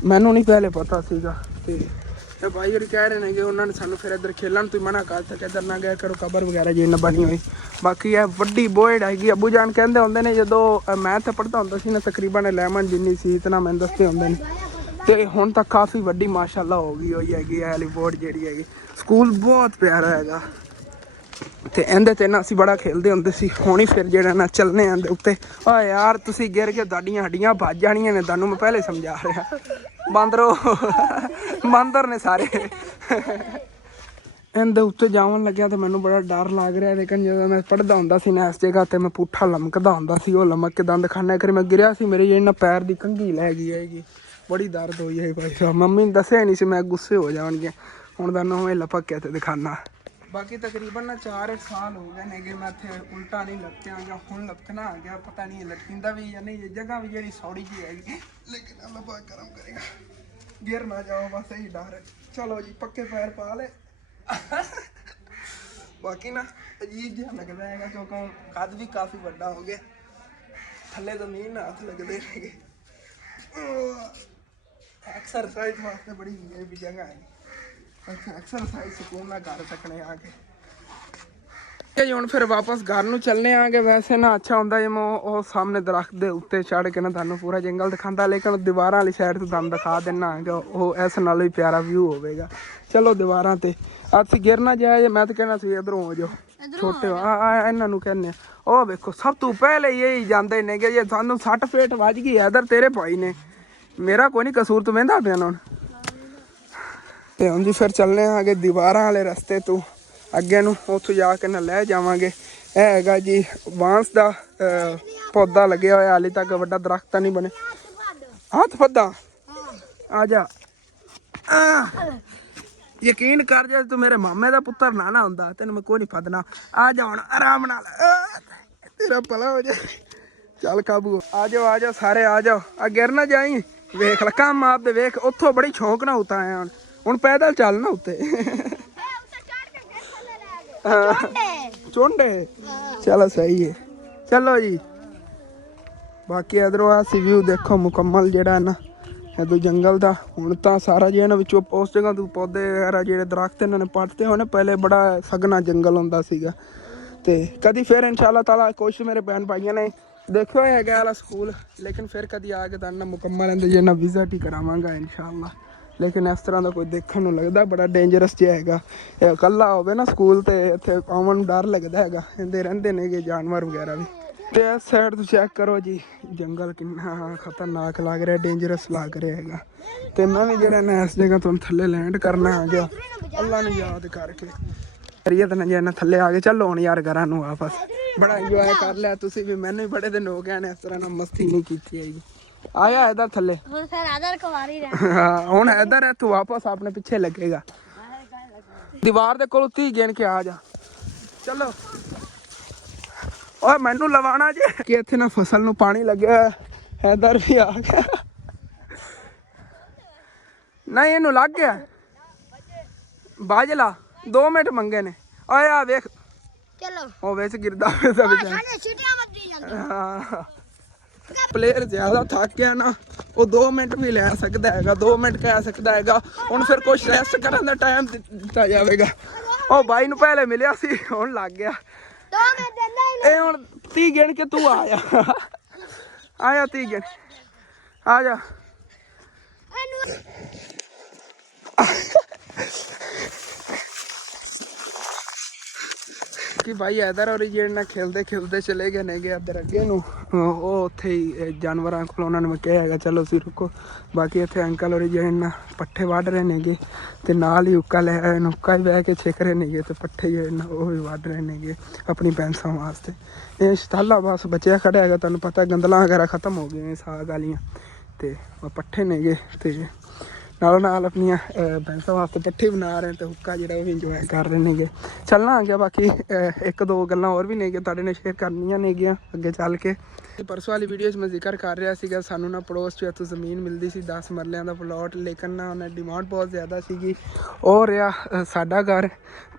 ਮੈਨੂੰ ਨਹੀਂ ਪਹਿਲੇ ਪਤਾ ਸੀਗਾ ਤੇ ਭਾਈ ਹੋਰੀ ਕਹਿ ਰਹੇ ਨੇ ਕਿ ਉਹਨਾਂ ਨੇ ਸਾਨੂੰ ਫਿਰ ਇੱਧਰ ਖੇਲਣ ਤੋਂ ਮਨਾ ਕਰਤਾ ਕਿ ਇੱਧਰ ਨਾ ਗਿਆ ਕਰੋ ਕਬਰ ਵਗੈਰਾ ਜੀ ਨਾ ਬਣੀ ਹੋਈ ਬਾਕੀ ਇਹ ਵੱਡੀ ਬੋਇਡ ਹੈਗੀ ਅੱਬੂ ਜਾਨ ਕਹਿੰਦੇ ਹੁੰਦੇ ਨੇ ਜਦੋਂ ਮੈਂ ਤਾਂ ਪੜ੍ਹਦਾ ਹੁੰਦਾ ਸੀ ਨਾ ਤਕਰੀਬਨ 11 ਜਿੰਨੀ ਸੀ ਇਤਨਾ ਮੈਨੂੰ ਦੱਸਦੇ ਹੁੰਦੇ ਨੇ ਤੇ ਹੁਣ ਤਾਂ ਕਾਫੀ ਵੱਡੀ ਮਾਸ਼ਾਅੱਲਾ ਹੋ ਗਈ ਹੋਈ ਹੈਗੀ ਇਹ ਵਾਲੀ ਬੋਰਡ ਜਿਹੜੀ ਹੈਗੀ ਸਕੂਲ ਬਹੁਤ ਪਿਆਰਾ ਹੈਗਾ ਤੇ ਇਹਦੇ ਤੇ ਨਾ ਅਸੀਂ ਬੜਾ ਖੇਲਦੇ ਹੁੰਦੇ ਸੀ ਹੁਣ ਹੀ ਫਿਰ ਜਿਹੜਾ ਨਾ ਚੱਲਨੇ ਆਂਦੇ ਉੱਤੇ ਓ ਯਾਰ ਤੁਸੀਂ ਗਿਰ ਕੇ ਤੁਹਾਡੀਆਂ ਹੱਡੀਆਂ ਭੱਜ ਜਾਣੀਆਂ ਨੇ ਤੁਹਾਨੂੰ ਮੈਂ ਪਹਿਲੇ ਸਮਝਾ ਰਿਹਾ ਬਾਂਦਰ ਨੇ ਸਾਰੇ ਇਹਦੇ ਉੱਤੇ ਜਾਵਣ ਲੱਗਿਆ ਤੇ ਮੈਨੂੰ ਬੜਾ ਡਰ ਲੱਗ ਰਿਹਾ ਲੇਕਿਨ ਜਦੋਂ ਮੈਂ ਪੜ੍ਹਦਾ ਹੁੰਦਾ ਸੀ ਨਾ ਇਸ ਜਗ੍ਹਾ ਤੇ ਮੈਂ ਪੁੱਠਾ ਲਮਕਦਾ ਹੁੰਦਾ ਸੀ ਉਹ ਲਮਕ ਕੇ ਦੰਦ ਖਾਨਾ ਕਰ ਮੈਂ ਗਿਰਿਆ ਸੀ ਮੇਰੇ ਜਿਹੜਾ ਪੈਰ ਦੀ ਕੰਘੀ ਲੈ ਗਈ ਹੈਗੀ ਬੜੀ ਦਰਦ ਹੋਈ ਹੈ ਭਾਈ ਸਾਹਿਬ ਮੰਮੀ ਨੇ ਦੱਸਿਆ ਨਹੀਂ ਸੀ ਮੈਂ ਗੁੱਸੇ ਹੋ ਜਾਣਗੇ ਹੁਣ ਤਾਂ ਨਵੇਂ ਲਪਕ ਕੇ ਤੇ ਦਿਖਾਣਾ ਬਾਕੀ ਤਕਰੀਬਨ ਨਾ 4 ਸਾਲ ਹੋ ਗਏ ਨੇ ਕਿ ਮੈਂ ਇੱਥੇ ਉਲਟਾ ਨਹੀਂ ਲਟਕਿਆ ਜਾਂ ਹੁਣ ਲਟਕਣਾ ਆ ਗਿਆ ਪਤਾ ਨਹੀਂ ਲਟਕਿੰਦਾ ਵੀ ਜਾਂ ਨਹੀਂ ਇਹ ਜਗ੍ਹਾ ਵੀ ਜਿਹੜੀ ਸੌੜੀ ਜੀ ਹੈਗੀ ਲੇਕਿਨ ਅੱਲਾਹ ਪਾਕ ਕਰਮ ਕਰੇਗਾ ਗਿਰ ਨਾ ਜਾਓ ਬਸ ਇਹੀ ਡਰ ਹੈ ਚਲੋ ਜੀ ਪੱਕੇ ਪੈਰ ਪਾ ਲੈ ਬਾਕੀ ਨਾ ਅਜੀਬ ਜਿਹਾ ਲੱਗਦਾ ਹੈਗਾ ਕਿਉਂਕਿ ਕੱਦ ਵੀ ਕਾਫੀ ਵੱਡਾ ਹੋ ਗਿਆ ਥੱਲੇ ਜ਼ਮੀਨ ਨਾਲ ਹੱਥ ਲੱਗਦੇ ਹੈਗੇ ਐਕਸਰਸਾਈਜ਼ ਵਾਸਤੇ ਬੜੀ ਇਹ ਵੀ ਜਗ੍ਹਾ ਹੈ ਐਕਸਰਸਾਈਜ਼ ਸਕੂਨ ਨਾਲ ਕਰ ਸਕਣੇ ਆ ਕੇ ਜੀ ਹੁਣ ਫਿਰ ਵਾਪਸ ਘਰ ਨੂੰ ਚੱਲਨੇ ਆਂਗੇ ਵੈਸੇ ਨਾ ਅੱਛਾ ਹੁੰਦਾ ਜੇ ਮੈਂ ਉਹ ਸਾਹਮਣੇ ਦਰਖਤ ਦੇ ਉੱਤੇ ਚੜ੍ਹ ਕੇ ਨਾ ਤੁਹਾਨੂੰ ਪੂਰਾ ਜੰਗਲ ਦਿਖਾਉਂਦਾ ਲੇਕਿਨ ਦੀਵਾਰਾਂ ਵਾਲੀ ਸਾਈਡ ਤੋਂ ਤੁਹਾਨੂੰ ਦਿਖਾ ਦਿੰਨਾ ਕਿ ਉਹ ਇਸ ਨਾਲ ਵੀ ਪਿਆਰਾ ਵਿਊ ਹੋਵੇਗਾ ਚਲੋ ਦੀਵਾਰਾਂ ਤੇ ਅਸੀਂ ਗਿਰ ਨਾ ਜਾਏ ਮੈਂ ਤਾਂ ਕਹਿਣਾ ਸੀ ਇੱਧਰੋਂ ਹੋ ਜਾਓ ਛੋਟੇ ਇਹਨਾਂ ਨੂੰ ਕਹਿੰਦੇ ਉਹ ਵੇਖੋ ਸਭ ਤੋਂ ਪਹਿਲੇ ਇਹੀ ਜਾਂਦੇ ਨੇ ਕਿ ਜੇ ਸਾਨੂੰ 60 ਫੇਟ ਵੱਜ ਗਈ ਇੱਧਰ ਤੇਰੇ ਭਾਈ ਨੇ ਮੇਰਾ ਕੋਈ ਨਹੀਂ ਕਸੂਰ ਤੂੰ ਵਹਿੰਦਾ ਪਿਆ ਹੁਣ ਤੇ ਹੁਣ ਜੀ ਫਿਰ ਚੱਲਨੇ ਆਂਗੇ ਦੀਵਾਰਾਂ ਵਾਲੇ ਰਸਤੇ ਤੋਂ ਅੱਗੇ ਨੂੰ ਉੱਥੋਂ ਜਾ ਕੇ ਨਾ ਲੈ ਜਾਵਾਂਗੇ ਇਹ ਹੈਗਾ ਜੀ ਬਾਂਸ ਦਾ ਪੌਦਾ ਲੱਗਿਆ ਹੋਇਆ ਹਾਲੇ ਤੱਕ ਵੱਡਾ ਦਰਖਤ ਤਾਂ ਨਹੀਂ ਬਣੇ ਹੱਥ ਫੱਦਾ ਆ ਜਾ ਯਕੀਨ ਕਰ ਜੇ ਤੂੰ ਮੇਰੇ ਮਾਮੇ ਦਾ ਪੁੱਤਰ ਨਾ ਹੁੰਦਾ ਤੈਨੂੰ ਮੈਂ ਕੋਈ ਨਹੀਂ ਫੱਦਣਾ ਆ ਜਾ ਹੁਣ ਆਰਾਮ ਨਾਲ ਤੇਰਾ ਭਲਾ ਹੋ ਜਾਏ ਚੱਲ ਕਾਬੂ ਆ ਜਾਓ ਸਾਰੇ ਆ ਜਾਓ ਆ ਗਿਰ ਨਾ ਜਾਈ ਵੇਖ ਲੈ ਕੰਮ ਆਪਦੇ ਵੇਖ ਉੱਥੋਂ ਬੜੀ ਸ਼ੌਂਕ ਨਾਲ ਉਤਾਂ ਆਇਆ ਹੁਣ ਪੈਦਲ ਚੱਲ ਨਾ ਉੱਤੇ ਚੁੰਡੇ ਚਲੋ ਸਹੀ ਹੈ ਚਲੋ ਜੀ ਬਾਕੀ ਇਧਰੋਂ ਆ ਸੀ ਵਿਊ ਦੇਖੋ ਮੁਕੰਮਲ ਜਿਹੜਾ ਨਾ ਇਦੋਂ ਜੰਗਲ ਦਾ ਹੁਣ ਤਾਂ ਸਾਰਾ ਜਿਹੜਾ ਨਾ ਵਿੱਚੋਂ ਉਸ ਜਗ੍ਹਾ ਤੋਂ ਪੌਦੇ ਵਗੈਰਾ ਜਿਹੜੇ ਦਰਖਤ ਇਹਨਾਂ ਨੇ ਪੱਟਦੇ ਹੋਣੇ ਪਹਿਲੇ ਬੜਾ ਸਗਨਾ ਜੰਗਲ ਹੁੰਦਾ ਸੀਗਾ ਤੇ ਕਦੀ ਫਿਰ ਇਨਸ਼ਾਅੱਲਾ ਤਾਲਾ ਕੋਸ਼ਿਸ਼ ਮੇਰੇ ਭੈਣ ਭਾਈਆਂ ਨੇ ਦੇਖਿਓ ਹੈਗਾ ਵਾਲਾ ਸਕੂਲ ਲੇਕਿਨ ਫਿਰ ਕਦੀ ਆ ਕੇ ਤਾਂ ਨਾ ਮੁਕੰਮਲ ਇਹਦੇ ਜਿਹੜਾ ਵਿਜ਼ਿਟ ਹੀ ਕਰਾਵਾਂਗਾ ਇਨਸ਼ਾਅੱਲਾ ਲੇਕਿਨ ਇਸ ਤਰ੍ਹਾਂ ਦਾ ਕੋਈ ਦੇਖਣ ਨੂੰ ਲੱਗਦਾ ਬੜਾ ਡੇਂਜਰਸ ਜਿਹਾ ਹੈਗਾ ਇਹ ਇਕੱਲਾ ਹੋਵੇ ਨਾ ਸਕੂਲ ਤੇ ਇੱਥੇ ਆਉਣ ਨੂੰ ਡਰ ਲੱਗਦਾ ਹੈਗਾ ਇਹਦੇ ਰਹਿੰਦੇ ਨੇਗੇ ਜਾਨਵਰ ਵਗੈਰਾ ਵੀ ਤੇ ਇਸ ਸਾਈਡ ਤੋਂ ਚੈੱਕ ਕਰੋ ਜੀ ਜੰਗਲ ਕਿੰਨਾ ਖਤਰਨਾਕ ਲੱਗ ਰਿਹਾ ਡੇਂਜਰਸ ਲੱਗ ਰਿਹਾ ਹੈਗਾ ਤੇ ਮੈਂ ਵੀ ਜਿਹੜਾ ਨਾ ਇਸ ਜਗ੍ਹਾ ਤੋਂ ਥੱਲੇ ਲੈਂਡ ਕਰਨਾ ਆ ਗਿਆ ਅੱਲਾ ਨੂੰ ਯਾਦ ਕਰਕੇ ਰੀਅਤ ਨਾ ਜੇ ਥੱਲੇ ਆ ਗਏ ਚੱਲੋ ਹੁਣ ਯਾਰ ਘਰਾਂ ਨੂੰ ਵਾਪਸ ਬੜਾ ਇੰਜੋਏ ਕਰ ਲਿਆ ਤੁਸੀਂ ਵੀ ਮੈਨੂੰ ਵੀ ਬੜੇ ਦਿਨ ਹੋ ਗਏ ਨੇ ਇਸ ਤਰ੍ਹਾਂ ਨਾਲ ਮਸਤੀ ਨਹੀਂ ਕੀਤੀ ਹੈਗੀ ਆਇਆ ਇਧਰ ਥੱਲੇ ਹੁਣ ਇਧਰ ਹੈ ਤੂੰ ਵਾਪਸ ਆਪਣੇ ਪਿੱਛੇ ਲੱਗੇਗਾ ਦੀਵਾਰ ਦੇ ਕੋਲ 30 ਗਿਣ ਕੇ ਆ ਜਾ ਚਲੋ ਓਏ ਮੈਨੂੰ ਲਵਾਣਾ ਜੇ ਕਿ ਇੱਥੇ ਨਾ ਫਸਲ ਨੂੰ ਪਾਣੀ ਲੱਗਿਆ ਇਧਰ ਵੀ ਆ ਗਿਆ ਨਹੀਂ ਇਹਨੂੰ ਲੱਗ ਗਿਆ ਬਾਜਲਾ 2 ਮਿੰਟ ਮੰਗੇ ਨੇ ਓਏ ਆ ਵੇਖ ਚਲੋ ਉਹ ਵਿੱਚ ਗਿਰਦਾ ਫਿਰਦਾ ਹਾਂ ਪਲੇਅਰ ਜ਼ਿਆਦਾ ਥੱਕ ਗਿਆ ਨਾ ਉਹ 2 ਮਿੰਟ ਵੀ ਲੈ ਸਕਦਾ ਹੈਗਾ 2 ਮਿੰਟ ਕਹਿ ਸਕਦਾ ਹੈਗਾ ਹੁਣ ਫਿਰ ਕੁਛ ਰੈਸਟ ਕਰਨ ਦਾ ਟਾਈਮ ਦਿੱਤਾ ਜਾਵੇਗਾ ਉਹ ਬਾਈ ਨੂੰ ਪਹਿਲੇ ਮਿਲਿਆ ਸੀ ਹੁਣ ਲੱਗ ਗਿਆ ਇਹ ਹੁਣ 30 ਗਿਣ ਕੇ ਤੂੰ ਆਇਆ आ जा 30 जने आ जा। कि भाई इधर और ਜਿਹੜੇ ਖੇਲਦੇ ਖੇਲਦੇ ਚਲੇ ਗਏ ਨੇਗੇ ਇੱਧਰ ਅੱਗੇ ਨੂੰ ਉਹ ਉੱਥੇ ਹੀ ਜਾਨਵਰਾਂ ਕੋਲ ਉਹਨਾਂ ਨੂੰ ਕਿਹਾ ਹੈਗਾ ਚਲੋ ਤੁਸੀਂ ਰੁਕੋ। ਬਾਕੀ ਇੱਥੇ ਅੰਕਲ ਔਰ ਜਿਹੜੇ ਨਾ ਪੱਠੇ ਵੱਢ ਰਹੇ ਨੇਗੇ ਤੇ ਨਾਲ ਹੀ ਉੱਕਾ ਲੈ ਆਏ ਉੱਕਾ ਹੀ ਬਹਿ ਕੇ ਛਿਕ ਰਹੇ ਨੇਗੇ ਤੇ ਪੱਠੇ ਜਿਹੜੇ ਨਾ ਉਹ ਵੀ ਵੱਢ ਰਹੇ ਨੇਗੇ ਆਪਣੀ ਪੈਂਸਾਂ ਵਾਸਤੇ। ਇਹ ਸ਼ਤਾਲਾ ਬਸ ਬਚਿਆ ਖੜਿਆ ਹੈਗਾ, ਤੁਹਾਨੂੰ ਪਤਾ ਗੰਦਲਾਂ ਵਗੈਰਾ ਖਤਮ ਹੋ ਗਈਆਂ ਸਾਗ ਵਾਲੀਆਂ ਤੇ ਉਹ ਪੱਠੇ ਨੇਗੇ ਤੇ ਨਾਲੋਂ ਨਾਲ ਆਪਣੀਆਂ ਭੈਂਸਾਂ ਵਾਸਤੇ ਪੱਠੇ ਬਣਾ ਰਹੇ ਤੇ ਹੁੱਕਾ ਜਿਹੜਾ ਉਹ ਵੀ ਇੰਜੋਏ ਕਰ ਰਹੇ ਨੇਗੇ। ਚੱਲਣਾ ਆ ਗਿਆ ਬਾਕੀ ਇੱਕ ਦੋ ਗੱਲਾਂ ਹੋਰ ਵੀ ਨੇਗੀਆਂ ਤੁਹਾਡੇ ਨਾਲ ਸ਼ੇਅਰ ਕਰਨੀਆਂ ਨੇਗੀਆਂ ਅੱਗੇ ਚੱਲ ਕੇ। ਪਰਸੋਂ ਵਾਲੀ ਵੀਡੀਓ 'ਚ ਮੈਂ ਜ਼ਿਕਰ ਕਰ ਰਿਹਾ ਸੀਗਾ ਸਾਨੂੰ ਨਾ ਪੜੋਸ 'ਚ ਇੱਥੋਂ ਜ਼ਮੀਨ ਮਿਲਦੀ ਸੀ 10 ਮਰਲਿਆਂ ਦਾ ਪਲਾਟ, ਲੇਕਿਨ ਨਾ ਉਹਨਾਂ ਡਿਮਾਂਡ ਬਹੁਤ ਜ਼ਿਆਦਾ ਸੀਗੀ। ਉਹ ਰਿਹਾ ਸਾਡਾ ਘਰ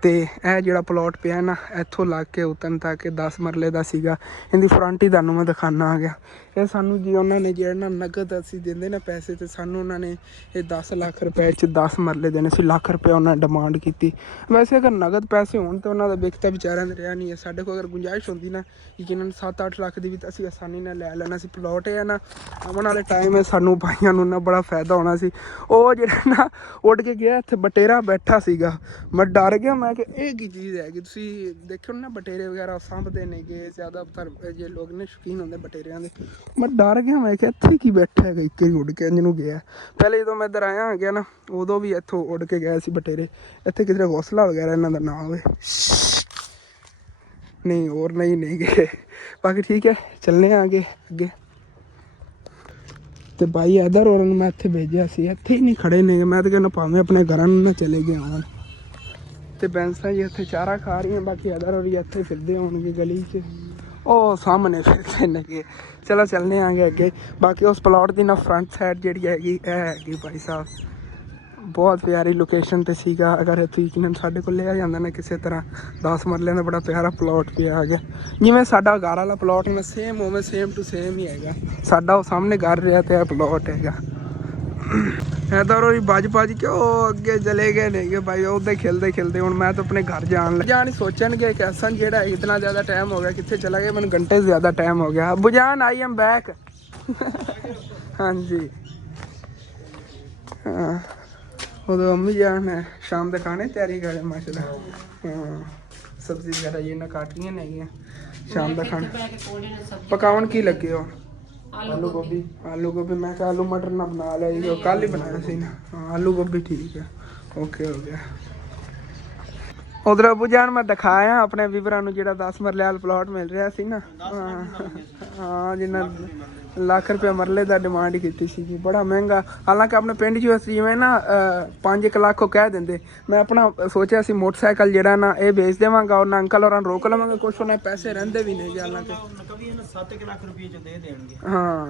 ਤੇ ਇਹ ਜਿਹੜਾ ਪਲਾਟ ਪਿਆ ਨਾ ਇੱਥੋਂ ਲੱਗ ਕੇ ਉਤਰਨ ਤੱਕ 10 ਮਰਲੇ ਦਾ ਸੀਗਾ। ਇਹਦੀ ਫਰੰਟ ਹੀ ਤੁਹਾਨੂੰ ਮੈਂ ਦਿਖਾਉਣਾ ਆ ਗਿਆ। ਇਹ ਸਾਨੂੰ ਜੀ ਉਹਨਾਂ ਨੇ ਜਿਹੜਾ ਨਾ ਨਗਦ ਅਸੀਂ ਦਿੰਦੇ ਨਾ ਪੈਸੇ ਤੇ ਸਾਨੂੰ ਉਹਨਾਂ ਨੇ ਇਹ 10 ਲੱਖ ਰੁਪਏ 'ਚ 10 ਮਰਲੇ ਦੇਣੇ ਸੀ। ਲੱਖ ਰੁਪਏ ਉਹਨਾਂ ਨੇ ਡਿਮਾਂਡ ਕੀਤੀ। ਵੈਸੇ ਅਗਰ ਨਗਦ ਪੈਸੇ ਹੋਣ ਤਾਂ ਉਹਨਾਂ ਦਾ ਵਿਕਤਾ ਵਿਚਾਰਿਆਂ ਦਾ ਰਿਹਾ ਨਹੀਂ ਹੈ। ਸਾਡੇ ਕੋਲ ਅਗਰ ਗੁੰਜਾਇਸ਼ ਹੁੰਦੀ ਨਾ ਯਕੀਨਨ 7-8 ਲੱਖ ਦੀ ਵੀ ਤਾਂ ਅਸੀਂ ਆਸਾਨੀ ਨਾਲ ਲੈ ਲੈਣਾ ਸੀ। ਪਲਾਟ ਇਹ ਨਾ ਆਉਣ ਵਾਲੇ ਟਾਈਮ ਸਾਨੂੰ ਭਾਈਆਂ ਨੂੰ ਨਾ ਬੜਾ ਫਾਇਦਾ ਹੋਣਾ ਸੀ। ਉਹ ਜਿਹੜਾ ਨਾ ਉੱਡ ਕੇ ਗਿਆ ਇੱਥੇ ਬਟੇਰਾ ਬੈਠਾ ਸੀਗਾ, ਮੈਂ ਡਰ ਗਿਆ। ਮੈਂ ਕਿ ਇਹ ਕੀ ਚੀਜ਼ ਹੈਗੀ, ਤੁਸੀਂ ਦੇਖੋ ਨਾ ਬਟੇਰੇ ਵਗੈਰਾ ਸਾਂਭਦੇ ਨੇਗੇ ਜ਼ਿਆਦਾਤਰ ਜੇ ਲੋਕ ਨੇ ਸ਼ੌਕੀਨ ਹੁੰਦੇ ਬਟੇਰਿਆਂ ਦੇ। ਮੈਂ ਡਰ ਗਿਆ, ਮੈਂ ਕਿਹਾ ਇੱਥੇ ਕੀ ਬੈਠਾ ਹੈਗਾ, ਇੱਕ ਹੀ ਉੱਡ ਕੇ ਜਿਹਨੂੰ ਗਿਆ। ਪਹਿਲੇ ਜਦੋਂ ਮੈਂ ਇੱਧਰ ਆਇਆ ਗਿਆ ਨਾ ਉਦੋਂ ਵੀ ਇੱਥੋਂ ਉੱਡ ਕੇ ਗਿਆ ਸੀ ਬਟੇਰੇ। ਇੱਥੇ ਕਿਧਰੇ ਘੋਸਲਾ ਵਗੈਰਾ ਇਹਨਾਂ ਦਾ ਨਾ ਹੋਵੇ। ਨਹੀਂ ਹੋਰ ਨਹੀਂ ਗਏ। ਬਾਕੀ ਠੀਕ ਹੈ ਚੱਲਨੇ ਆ ਅੱਗੇ। ਤੇ ਭਾਈ ਇਧਰ ਔਰ ਨੂੰ ਮੈਂ ਇੱਥੇ ਭੇਜਿਆ ਸੀ, ਇੱਥੇ ਹੀ ਨਹੀਂ ਖੜੇ ਨੇ। ਮੈਂ ਤਾਂ ਕਹਿੰਦਾ ਭਾਵੇਂ ਆਪਣੇ ਘਰਾਂ ਨੂੰ ਨਾ ਚਲੇ ਗਏ ਆਉਣ। ਤੇ ਬੈਂਸਾਂ ਜੀ ਇੱਥੇ ਚਾਰਾ ਖਾ ਰਹੀਆਂ, ਬਾਕੀ ਇਧਰ ਔਰ ਇੱਥੇ ਫਿਰਦੇ ਹੋਣਗੇ ਗਲੀ 'ਚ, ਉਹ ਸਾਹਮਣੇ ਫਿਰਦੇ ਨੇਗੇ। ਚਲੋ ਚੱਲਨੇ ਆਂਗੇ ਅੱਗੇ। ਬਾਕੀ ਉਸ ਪਲਾਟ ਦੀ ਨਾ ਫਰੰਟ ਸਾਈਡ ਜਿਹੜੀ ਹੈਗੀ ਇਹ ਹੈਗੀ ਭਾਈ ਸਾਹਿਬ ਬਹੁਤ ਪਿਆਰੀ ਲੋਕੇਸ਼ਨ 'ਤੇ ਸੀਗਾ। ਅਗਰ ਇੱਥੇ ਯਕੀਨਨ ਸਾਡੇ ਕੋਲ ਲਿਆ ਜਾਂਦਾ ਨਾ ਕਿਸੇ ਤਰ੍ਹਾਂ 10 ਮਰਲਿਆਂ ਦਾ ਬੜਾ ਪਿਆਰਾ ਪਲਾਟ ਪਿਆ ਆ ਗਿਆ। ਜਿਵੇਂ ਸਾਡਾ ਘਰ ਵਾਲਾ ਪਲਾਟ ਮੈਂ ਸੇਮ ਉਵੇਂ ਸੇਮ ਟੂ ਸੇਮ ਹੀ ਹੈਗਾ ਸਾਡਾ। ਉਹ ਸਾਹਮਣੇ ਘਰ ਰਿਹਾ ਤੇ ਇਹ ਪਲਾਟ ਹੈਗਾ। ਇੱਧਰ ਉਹ ਭੱਜ ਕੇ ਉਹ ਅੱਗੇ ਚਲੇ ਗਏ ਨੇਗੇ ਭਾਈ। ਉਹਦੇ ਖੇਲਦੇ ਹੁਣ ਮੈਂ ਤਾਂ ਆਪਣੇ ਘਰ ਜਾਣ ਹੀ ਸੋਚਣਗੇ ਕਿ ਅਸਨ ਜਿਹੜਾ ਇਤਨਾ ਜ਼ਿਆਦਾ ਟਾਈਮ ਹੋ ਗਿਆ ਕਿੱਥੇ ਚਲਾ ਗਿਆ। ਮੈਨੂੰ ਘੰਟੇ से ज़्यादा टाइम हो गया। अबू जान आई एम बैक। हाँ जी हाँ उदो अम्मी जान है शाम के खाने तैयारी करे माशाल्लाह। हाँ सब्जी वगैरह ये ना काट रही नहीं शाम का खाना पकावन की लगे हो। आलू गोभी मैं क्या आलू मटर ना बना लिया कल ही बनाया सी ना। हाँ आलू गोभी ठीक है ओके हो गया। उधर अबू जान मैं दिखाया अपने ਵੀਵਰਾਂ ਨੂੰ ਜਿਹੜਾ 10 ਮਰਲੇ ਵਾਲਾ ਪਲਾਟ ਮਿਲ ਰਿਹਾ ਸੀ ਨਾ। ਹਾਂ ਜਿੰਨਾ ਲੱਖ ਰੁਪਏ ਮਰਲੇ ਦਾ ਡਿਮਾਂਡ ਕੀਤੀ ਸੀਗੀ, ਬੜਾ ਮਹਿੰਗਾ। ਹਾਲਾਂਕਿ ਆਪਣੇ ਪਿੰਡ 'ਚ ਅਸੀਂ ਜਿਵੇਂ ਨਾ 5 ਲੱਖ ਕਹਿ ਦਿੰਦੇ। ਮੈਂ ਆਪਣਾ ਸੋਚਿਆ ਸੀ ਮੋਟਰਸਾਈਕਲ ਜਿਹੜਾ ਨਾ ਇਹ ਵੇਚ ਦੇਵਾਂਗਾ, ਉਹਨਾਂ ਅੰਕਲ ਹੋਰਾਂ ਰੋਕ ਲਵਾਂਗੇ, ਕੁਛ ਉਹਨੇ ਪੈਸੇ ਰਹਿੰਦੇ ਵੀ ਨਹੀਂ। ਹਾਲਾਂਕਿ 7 ਲੱਖ ਰੁਪਏ ਚ ਦੇ ਦੇਣਗੇ। ਹਾਂ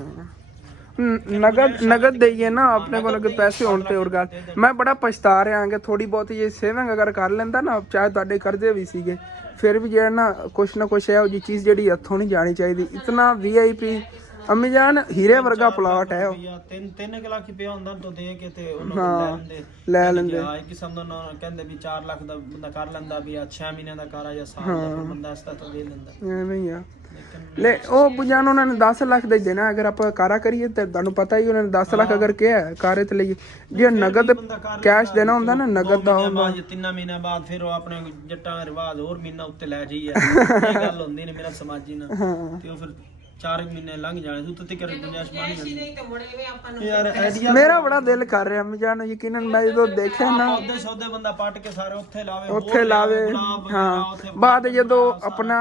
ਨਗਦ ਦੇਈਏ ਨਾ ਆਪਣੇ ਕੋਲ ਅਗਰ ਪੈਸੇ ਹੋਣ ਤੇ ਹੋਰ ਗੱਲ। ਮੈਂ ਬੜਾ ਪਛਤਾ ਰਿਹਾ ਕਿ ਥੋੜੀ ਬਹੁਤੀ ਜੇ ਸੇਵਿੰਗ ਅਗਰ ਕਰ ਲੈਂਦਾ ਨਾ, ਚਾਹੇ ਤੁਹਾਡੇ ਕਰਜ਼ੇ ਵੀ ਸੀਗੇ ਫਿਰ ਵੀ ਜਿਹੜਾ ਨਾ ਕੁਛ ਇਹੋ ਜਿਹੀ ਚੀਜ਼ ਜਿਹੜੀ ਹੱਥੋਂ ਨਹੀਂ ਜਾਣੀ ਚਾਹੀਦੀ। ਇਤਨਾ VIP ਅੰਮੀ ਜਾਨ ਹੀਰੇ ਵਰਗਾ ਪਲਾਟ ਹੈ ਉਹ। 3 ਲੱਖ ਰੁਪਏ ਹੁੰਦਾ ਤੋਂ ਦੇ ਕੇ ਤੇ ਹਾਂ ਲੈ ਲੈਂਦੇ। ਆ ਕਿਸਮ ਦਾ ਕਹਿੰਦੇ ਵੀ 4 ਲੱਖ ਦਾ ਬੰਦਾ ਕਰ ਲੈਂਦਾ ਵੀ 6 ਮਹੀਨਿਆਂ ਦਾ ਕਰ ਆ ਜਾਂ ਸਾਲ ਦਾ ਬੰਦਾ ਇਸ ਤਰ੍ਹਾਂ ਦੇ ਲੈਂਦਾ। ਐਵੇਂ ਹੀ ਆ ਲੈ ਉਹ ਬੁਝਾਨ ਉਹਨਾਂ ਨੇ 10 ਲੱਖ ਦੇ ਦੇਣਾ। ਅਗਰ ਆਪਾਂ ਕਾਰਾ ਕਰੀਏ ਤੇ ਤੁਹਾਨੂੰ ਪਤਾ ਹੀ ਉਹਨਾਂ ਨੇ 10 ਲੱਖ ਅਗਰ ਕਿਹਾ ਕਾਰੇ ਤੇ ਲਈ ਜੇ ਨਗਦ ਕੈਸ਼ ਦੇਣਾ ਹੁੰਦਾ ਨਾ ਨਗਦ ਦਾ ਹੁੰਦਾ 3 ਮਹੀਨਿਆਂ ਬਾਅਦ ਫਿਰ ਉਹ ਆਪਣੇ ਜੱਟਾਂ ਦਾ ਰਿਵਾਜ ਹੋਰ ਮਹੀਨਾ ਉੱਤੇ ਲੈ ਜਾਈਏ ਇਹ ਗੱਲ ਹੁੰਦੀ ਨੇ ਮੇਰਾ ਸਮਾਜੀ ਨਾਲ। ਤੇ ਉਹ ਫਿਰ 4 ਮਹੀਨੇ ਲੰਘ ਜਾਣੇ ਤੂੰ ਤੇ ਕਰ ਗੁੰਜਾਇਸ਼ ਮਾਨੀ ਨਹੀਂ ਤੇ ਮੁੜੇਵੇਂ ਆਪਾਂ ਨੂੰ ਯਾਰ ਆਈਡੀਆ ਮੇਰਾ ਬੜਾ ਦਿਲ ਕਰ ਰਿਹਾ ਅੰਮੀ ਜਾਨ ਯਕੀਨਨ ਮੈਂ ਜਦੋਂ ਦੇਖਿਆ ਨਾ ਸੌਦੇ ਬੰਦਾ ਪੱਟ ਕੇ ਸਾਰੇ ਉੱਥੇ ਲਾਵੇ। ਹਾਂ ਬਾਅਦ ਜਦੋਂ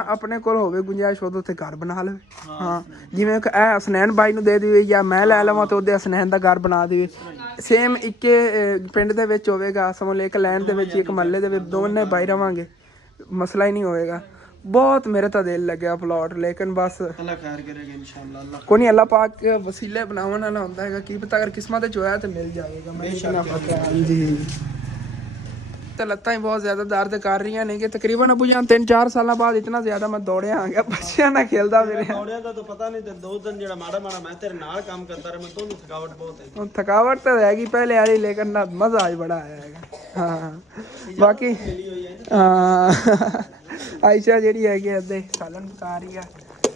ਆਪਣੇ ਕੋਲ ਹੋਵੇ ਗੁੰਜਾਇਸ਼ ਉਦੋਂ ਤੇ ਘਰ ਬਣਾ ਲਵੇ। ਹਾਂ ਜਿਵੇਂ ਇਹ ਹਸਨੈਨ ਬਾਈ ਨੂੰ ਦੇ ਦੇਵੇ ਜਾਂ ਮੈਂ ਲੈ ਲਵਾਂ ਤੇ ਉਹਦੇ ਹਸਨੈਨ ਦਾ ਘਰ ਬਣਾ ਦੇਵੇ। ਸੇਮ ਇੱਕੇ ਪਿੰਡ ਦੇ ਵਿੱਚ ਹੋਵੇਗਾ, ਸਮਝ ਲਓ ਇੱਕ ਲੈਂਡ ਦੇ ਵਿੱਚ ਇੱਕ ਮਹੱਲੇ ਦੇ ਵਿੱਚ ਦੋਨੇ ਬਾਈ ਰਵਾਂਗੇ, ਮਸਲਾ ਹੀ ਨਹੀਂ ਹੋਵੇਗਾ। बहुत मेरे तो दिल लगे प्लॉट लेकिन बस अल्लाह खैर करेगा इंशाल्लाह। अल्लाह कोई नहीं अल्लाह पाक वसीले बनावन वाला होता है कि पता अगर किस्मत जो है तो मिल जाएगा। मैं इतना पता है जी। तो लत्तां ही बहुत ज़्यादा दर्द कर रही ने कि तकरीबन अबू जान 3-4 साल बाद इतना ज़्यादा मैं दौड़िया आ गया बच्चियां ना खेलदा फिर दौड़िया दा तो पता नहीं ते 2 दिन जेड़ा माड़ा मैं तेरे नाल काम करता रहा मैं तो थकावट बहुत है। थकावट तो रहेगी पहले वाली लेकिन ना मज़ा आज बड़ा आएगा। हाँ बाकी आयशा जी है सालन पका रही है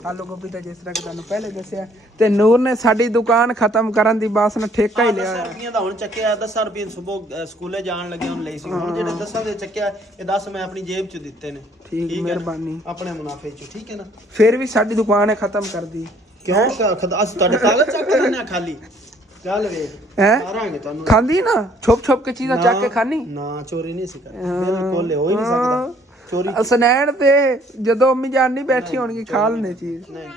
ਆਲੂ ਗੋਭੀ ਦਾ ਜਿਸ ਤਰ੍ਹਾਂ ਕਿ ਤੁਹਾਨੂੰ ਪਹਿਲੇ ਦੱਸਿਆ। ਤੇ ਨੂਰ ਨੇ ਸਾਡੀ ਦੁਕਾਨ ਖਤਮ ਕਰਨ ਦੀ ਬਾਸ ਨਾਲ ਠੇਕਾ ਹੀ ਲਿਆ 10 ਰੁਪਏ ਦਾ ਹੁਣ ਚੱਕਿਆ 10 ਰੁਪਏ ਸਵੇਰ ਸਕੂਲੇ ਜਾਣ ਲੱਗਿਆ ਹੁਣ ਲਈ ਸੀ ਹੁਣ ਜਿਹੜੇ 10 ਦੇ ਚੱਕਿਆ ਇਹ 10 ਮੈਂ ਆਪਣੀ ਜੇਬ ਚ ਦਿੱਤੇ ਨੇ ਠੀਕ ਹੈ ਨਾ? ਮਿਹਰਬਾਨੀ ਆਪਣੇ ਮੁਨਾਫੇ ਚ ਠੀਕ ਹੈ ਨਾ ਫਿਰ ਵੀ ਸਾਡੀ ਦੁਕਾਨ ਹੈ ਖਤਮ ਕਰਦੀ ਕਿਉਂ ਅਸੀਂ ਤੁਹਾਡੇ ਕਾਗਜ਼ ਚੱਕ ਕੇ ਦਿੰਦੇ ਆ ਖਾਲੀ ਚੱਲ ਵੇਖ ਹੈ ਮਾਰਾਂਗੇ ਤੁਹਾਨੂੰ ਖਾਂਦੀ ਨਾ ਛੁਪ ਕੇ ਚੀਜ਼ਾਂ ਚੱਕ ਕੇ ਖਾਣੀ ਨਾ ਚੋਰੀ ਨਹੀਂ ਸੀ ਕਰਦੀ ਬਿਲਕੁਲ ਹੋ ਹੀ ਨਹੀਂ ਸਕਦਾ ਚੋਰੀ ਅਸਨੈਣ ਤੇ ਜਦੋਂ ਅੰਮੀ ਜਾਨ ਨਹੀਂ ਬੈਠੀ ਹੋਣਗੀ ਖਾ ਲੈਣੇ ਚੀਜ਼ ਨਹੀਂ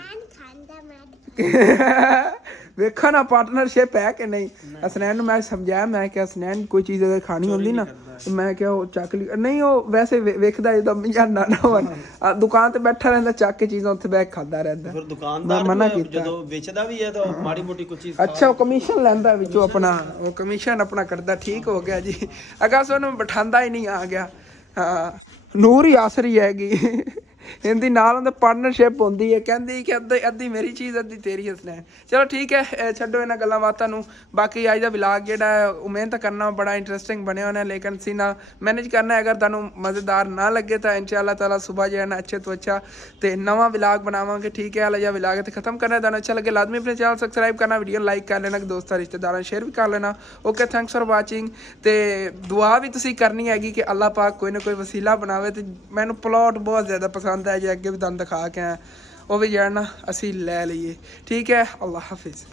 ਵੇਖੋ ਨਾ ਪਾਰਟਨਰਸ਼ਿਪ ਹੈ ਕਿ ਨਹੀਂ। ਅਸਨੈਨ ਨੂੰ ਮੈਂ ਸਮਝਾਇਆ ਮੈਂ ਕਿ ਅਸਨੈਨ ਕੋਈ ਚੀਜ਼ ਅਗਰ ਖਾਣੀ ਹੁੰਦੀ ਨਾ ਤੇ ਮੈਂ ਕਿਹਾ ਉਹ ਚੱਕ ਲਈ ਨਹੀਂ ਉਹ ਵੈਸੇ ਵੇਖਦਾ ਜਦੋਂ ਅੰਮੀ ਜਾਨ ਨਾ ਹੋਣ ਦੁਕਾਨ ਤੇ ਬੈਠਾ ਰਹਿੰਦਾ ਚੱਕ ਕੇ ਚੀਜ਼ਾਂ ਉੱਥੇ ਬੈਠ ਖਾਂਦਾ ਰਹਿੰਦਾ। ਫਿਰ ਦੁਕਾਨਦਾਰ ਜਦੋਂ ਵੇਚਦਾ ਵੀ ਹੈ ਤਾਂ ਮਾੜੀ ਮੋਟੀ ਕੋਈ ਚੀਜ਼ ਅੱਛਾ ਉਹ ਕਮਿਸ਼ਨ ਲੈਂਦਾ ਵਿੱਚੋਂ ਆਪਣਾ ਉਹ ਕਮਿਸ਼ਨ ਆਪਣਾ ਕਰਦਾ ਠੀਕ ਹੋ ਗਿਆ ਜੀ। ਅਗਰ ਉਹਨੂੰ ਬਿਠਾਉਂਦਾ ਹੀ ਨਹੀਂ ਆ ਗਿਆ। ਹਾਂ ਨੂਰ ਹੀ ਆਸਰੀ ਹੈਗੀ ਇਹਦੀ ਨਾਲ ਉਹਦੇ ਪਾਰਟਨਰਸ਼ਿਪ ਹੁੰਦੀ ਹੈ ਕਹਿੰਦੀ ਕਿ ਅੱਧੀ ਮੇਰੀ ਚੀਜ਼ ਅੱਧੀ ਤੇਰੀ ਹਸਨੈਨ। ਚਲੋ ਠੀਕ ਹੈ ਛੱਡੋ ਇਹਨਾਂ ਗੱਲਾਂ ਬਾਤਾਂ ਨੂੰ। ਬਾਕੀ ਅੱਜ ਦਾ ਵਲੌਗ ਜਿਹੜਾ ਉਮੀਦ ਤਾਂ ਕਰਨਾ ਬੜਾ ਇੰਟਰਸਟਿੰਗ ਬਣਿਆ ਹੋਣਾ ਲੇਕਿਨ ਸੀ ਨਾ ਮੈਨੇਜ ਕਰਨਾ ਅਗਰ ਤੁਹਾਨੂੰ ਮਜ਼ੇਦਾਰ ਨਾ ਲੱਗੇ ਤਾਂ ਇਨਸ਼ਾਅੱਲਾ ਤਾਲਾ ਸੁਬਹ ਜਿਹੜਾ ਨਾ ਅੱਛੇ ਤੋਂ ਅੱਛਾ ਤੇ ਨਵਾਂ ਵਲੌਗ ਬਣਾਵਾਂਗੇ ਠੀਕ ਹੈ। ਹਾਲੇ ਜਿਹਾ ਵਲੌਗ ਤੇ ਖਤਮ ਕਰਨਾ ਤੁਹਾਨੂੰ ਅੱਛਾ ਲੱਗੇ ਲਾਜ਼ਮੀ ਆਪਣੇ ਚੈਨਲ ਸਬਸਕ੍ਰਾਈਬ ਕਰਨਾ ਵੀਡੀਓ ਲਾਈਕ ਕਰ ਲੈਣਾ ਦੋਸਤਾਂ ਰਿਸ਼ਤੇਦਾਰਾਂ ਸ਼ੇਅਰ ਵੀ ਕਰ ਲੈਣਾ। ਓਕੇ ਥੈਂਕਸ ਫॉर ਵਾਚਿੰਗ ਤੇ ਦੁਆ ਵੀ ਤੁਸੀਂ ਕਰਨੀ ਹੈਗੀ ਕਿ ਅੱਲਾਹ ਪਾਕ ਕੋਈ ਨਾ ਕੋਈ ਵਸੀਲਾ ਬਣਾਵੇ ਤੇ ਮੈਨੂੰ ਪਲਾਟ ਬਹੁਤ ਜ਼ਿਆਦਾ ਪਸੰਦ ਹੈ ਜੇ ਅੱਗੇ ਵੀ ਤੁਹਾਨੂੰ ਦਿਖਾ ਕੇ ਆਇਆ ਉਹ ਵੀ ਜਿਹੜਾ ਨਾ ਅਸੀਂ ਲੈ ਲਈਏ ਠੀਕ ਹੈ। ਅੱਲਾਹ ਹਾਫਿਜ਼।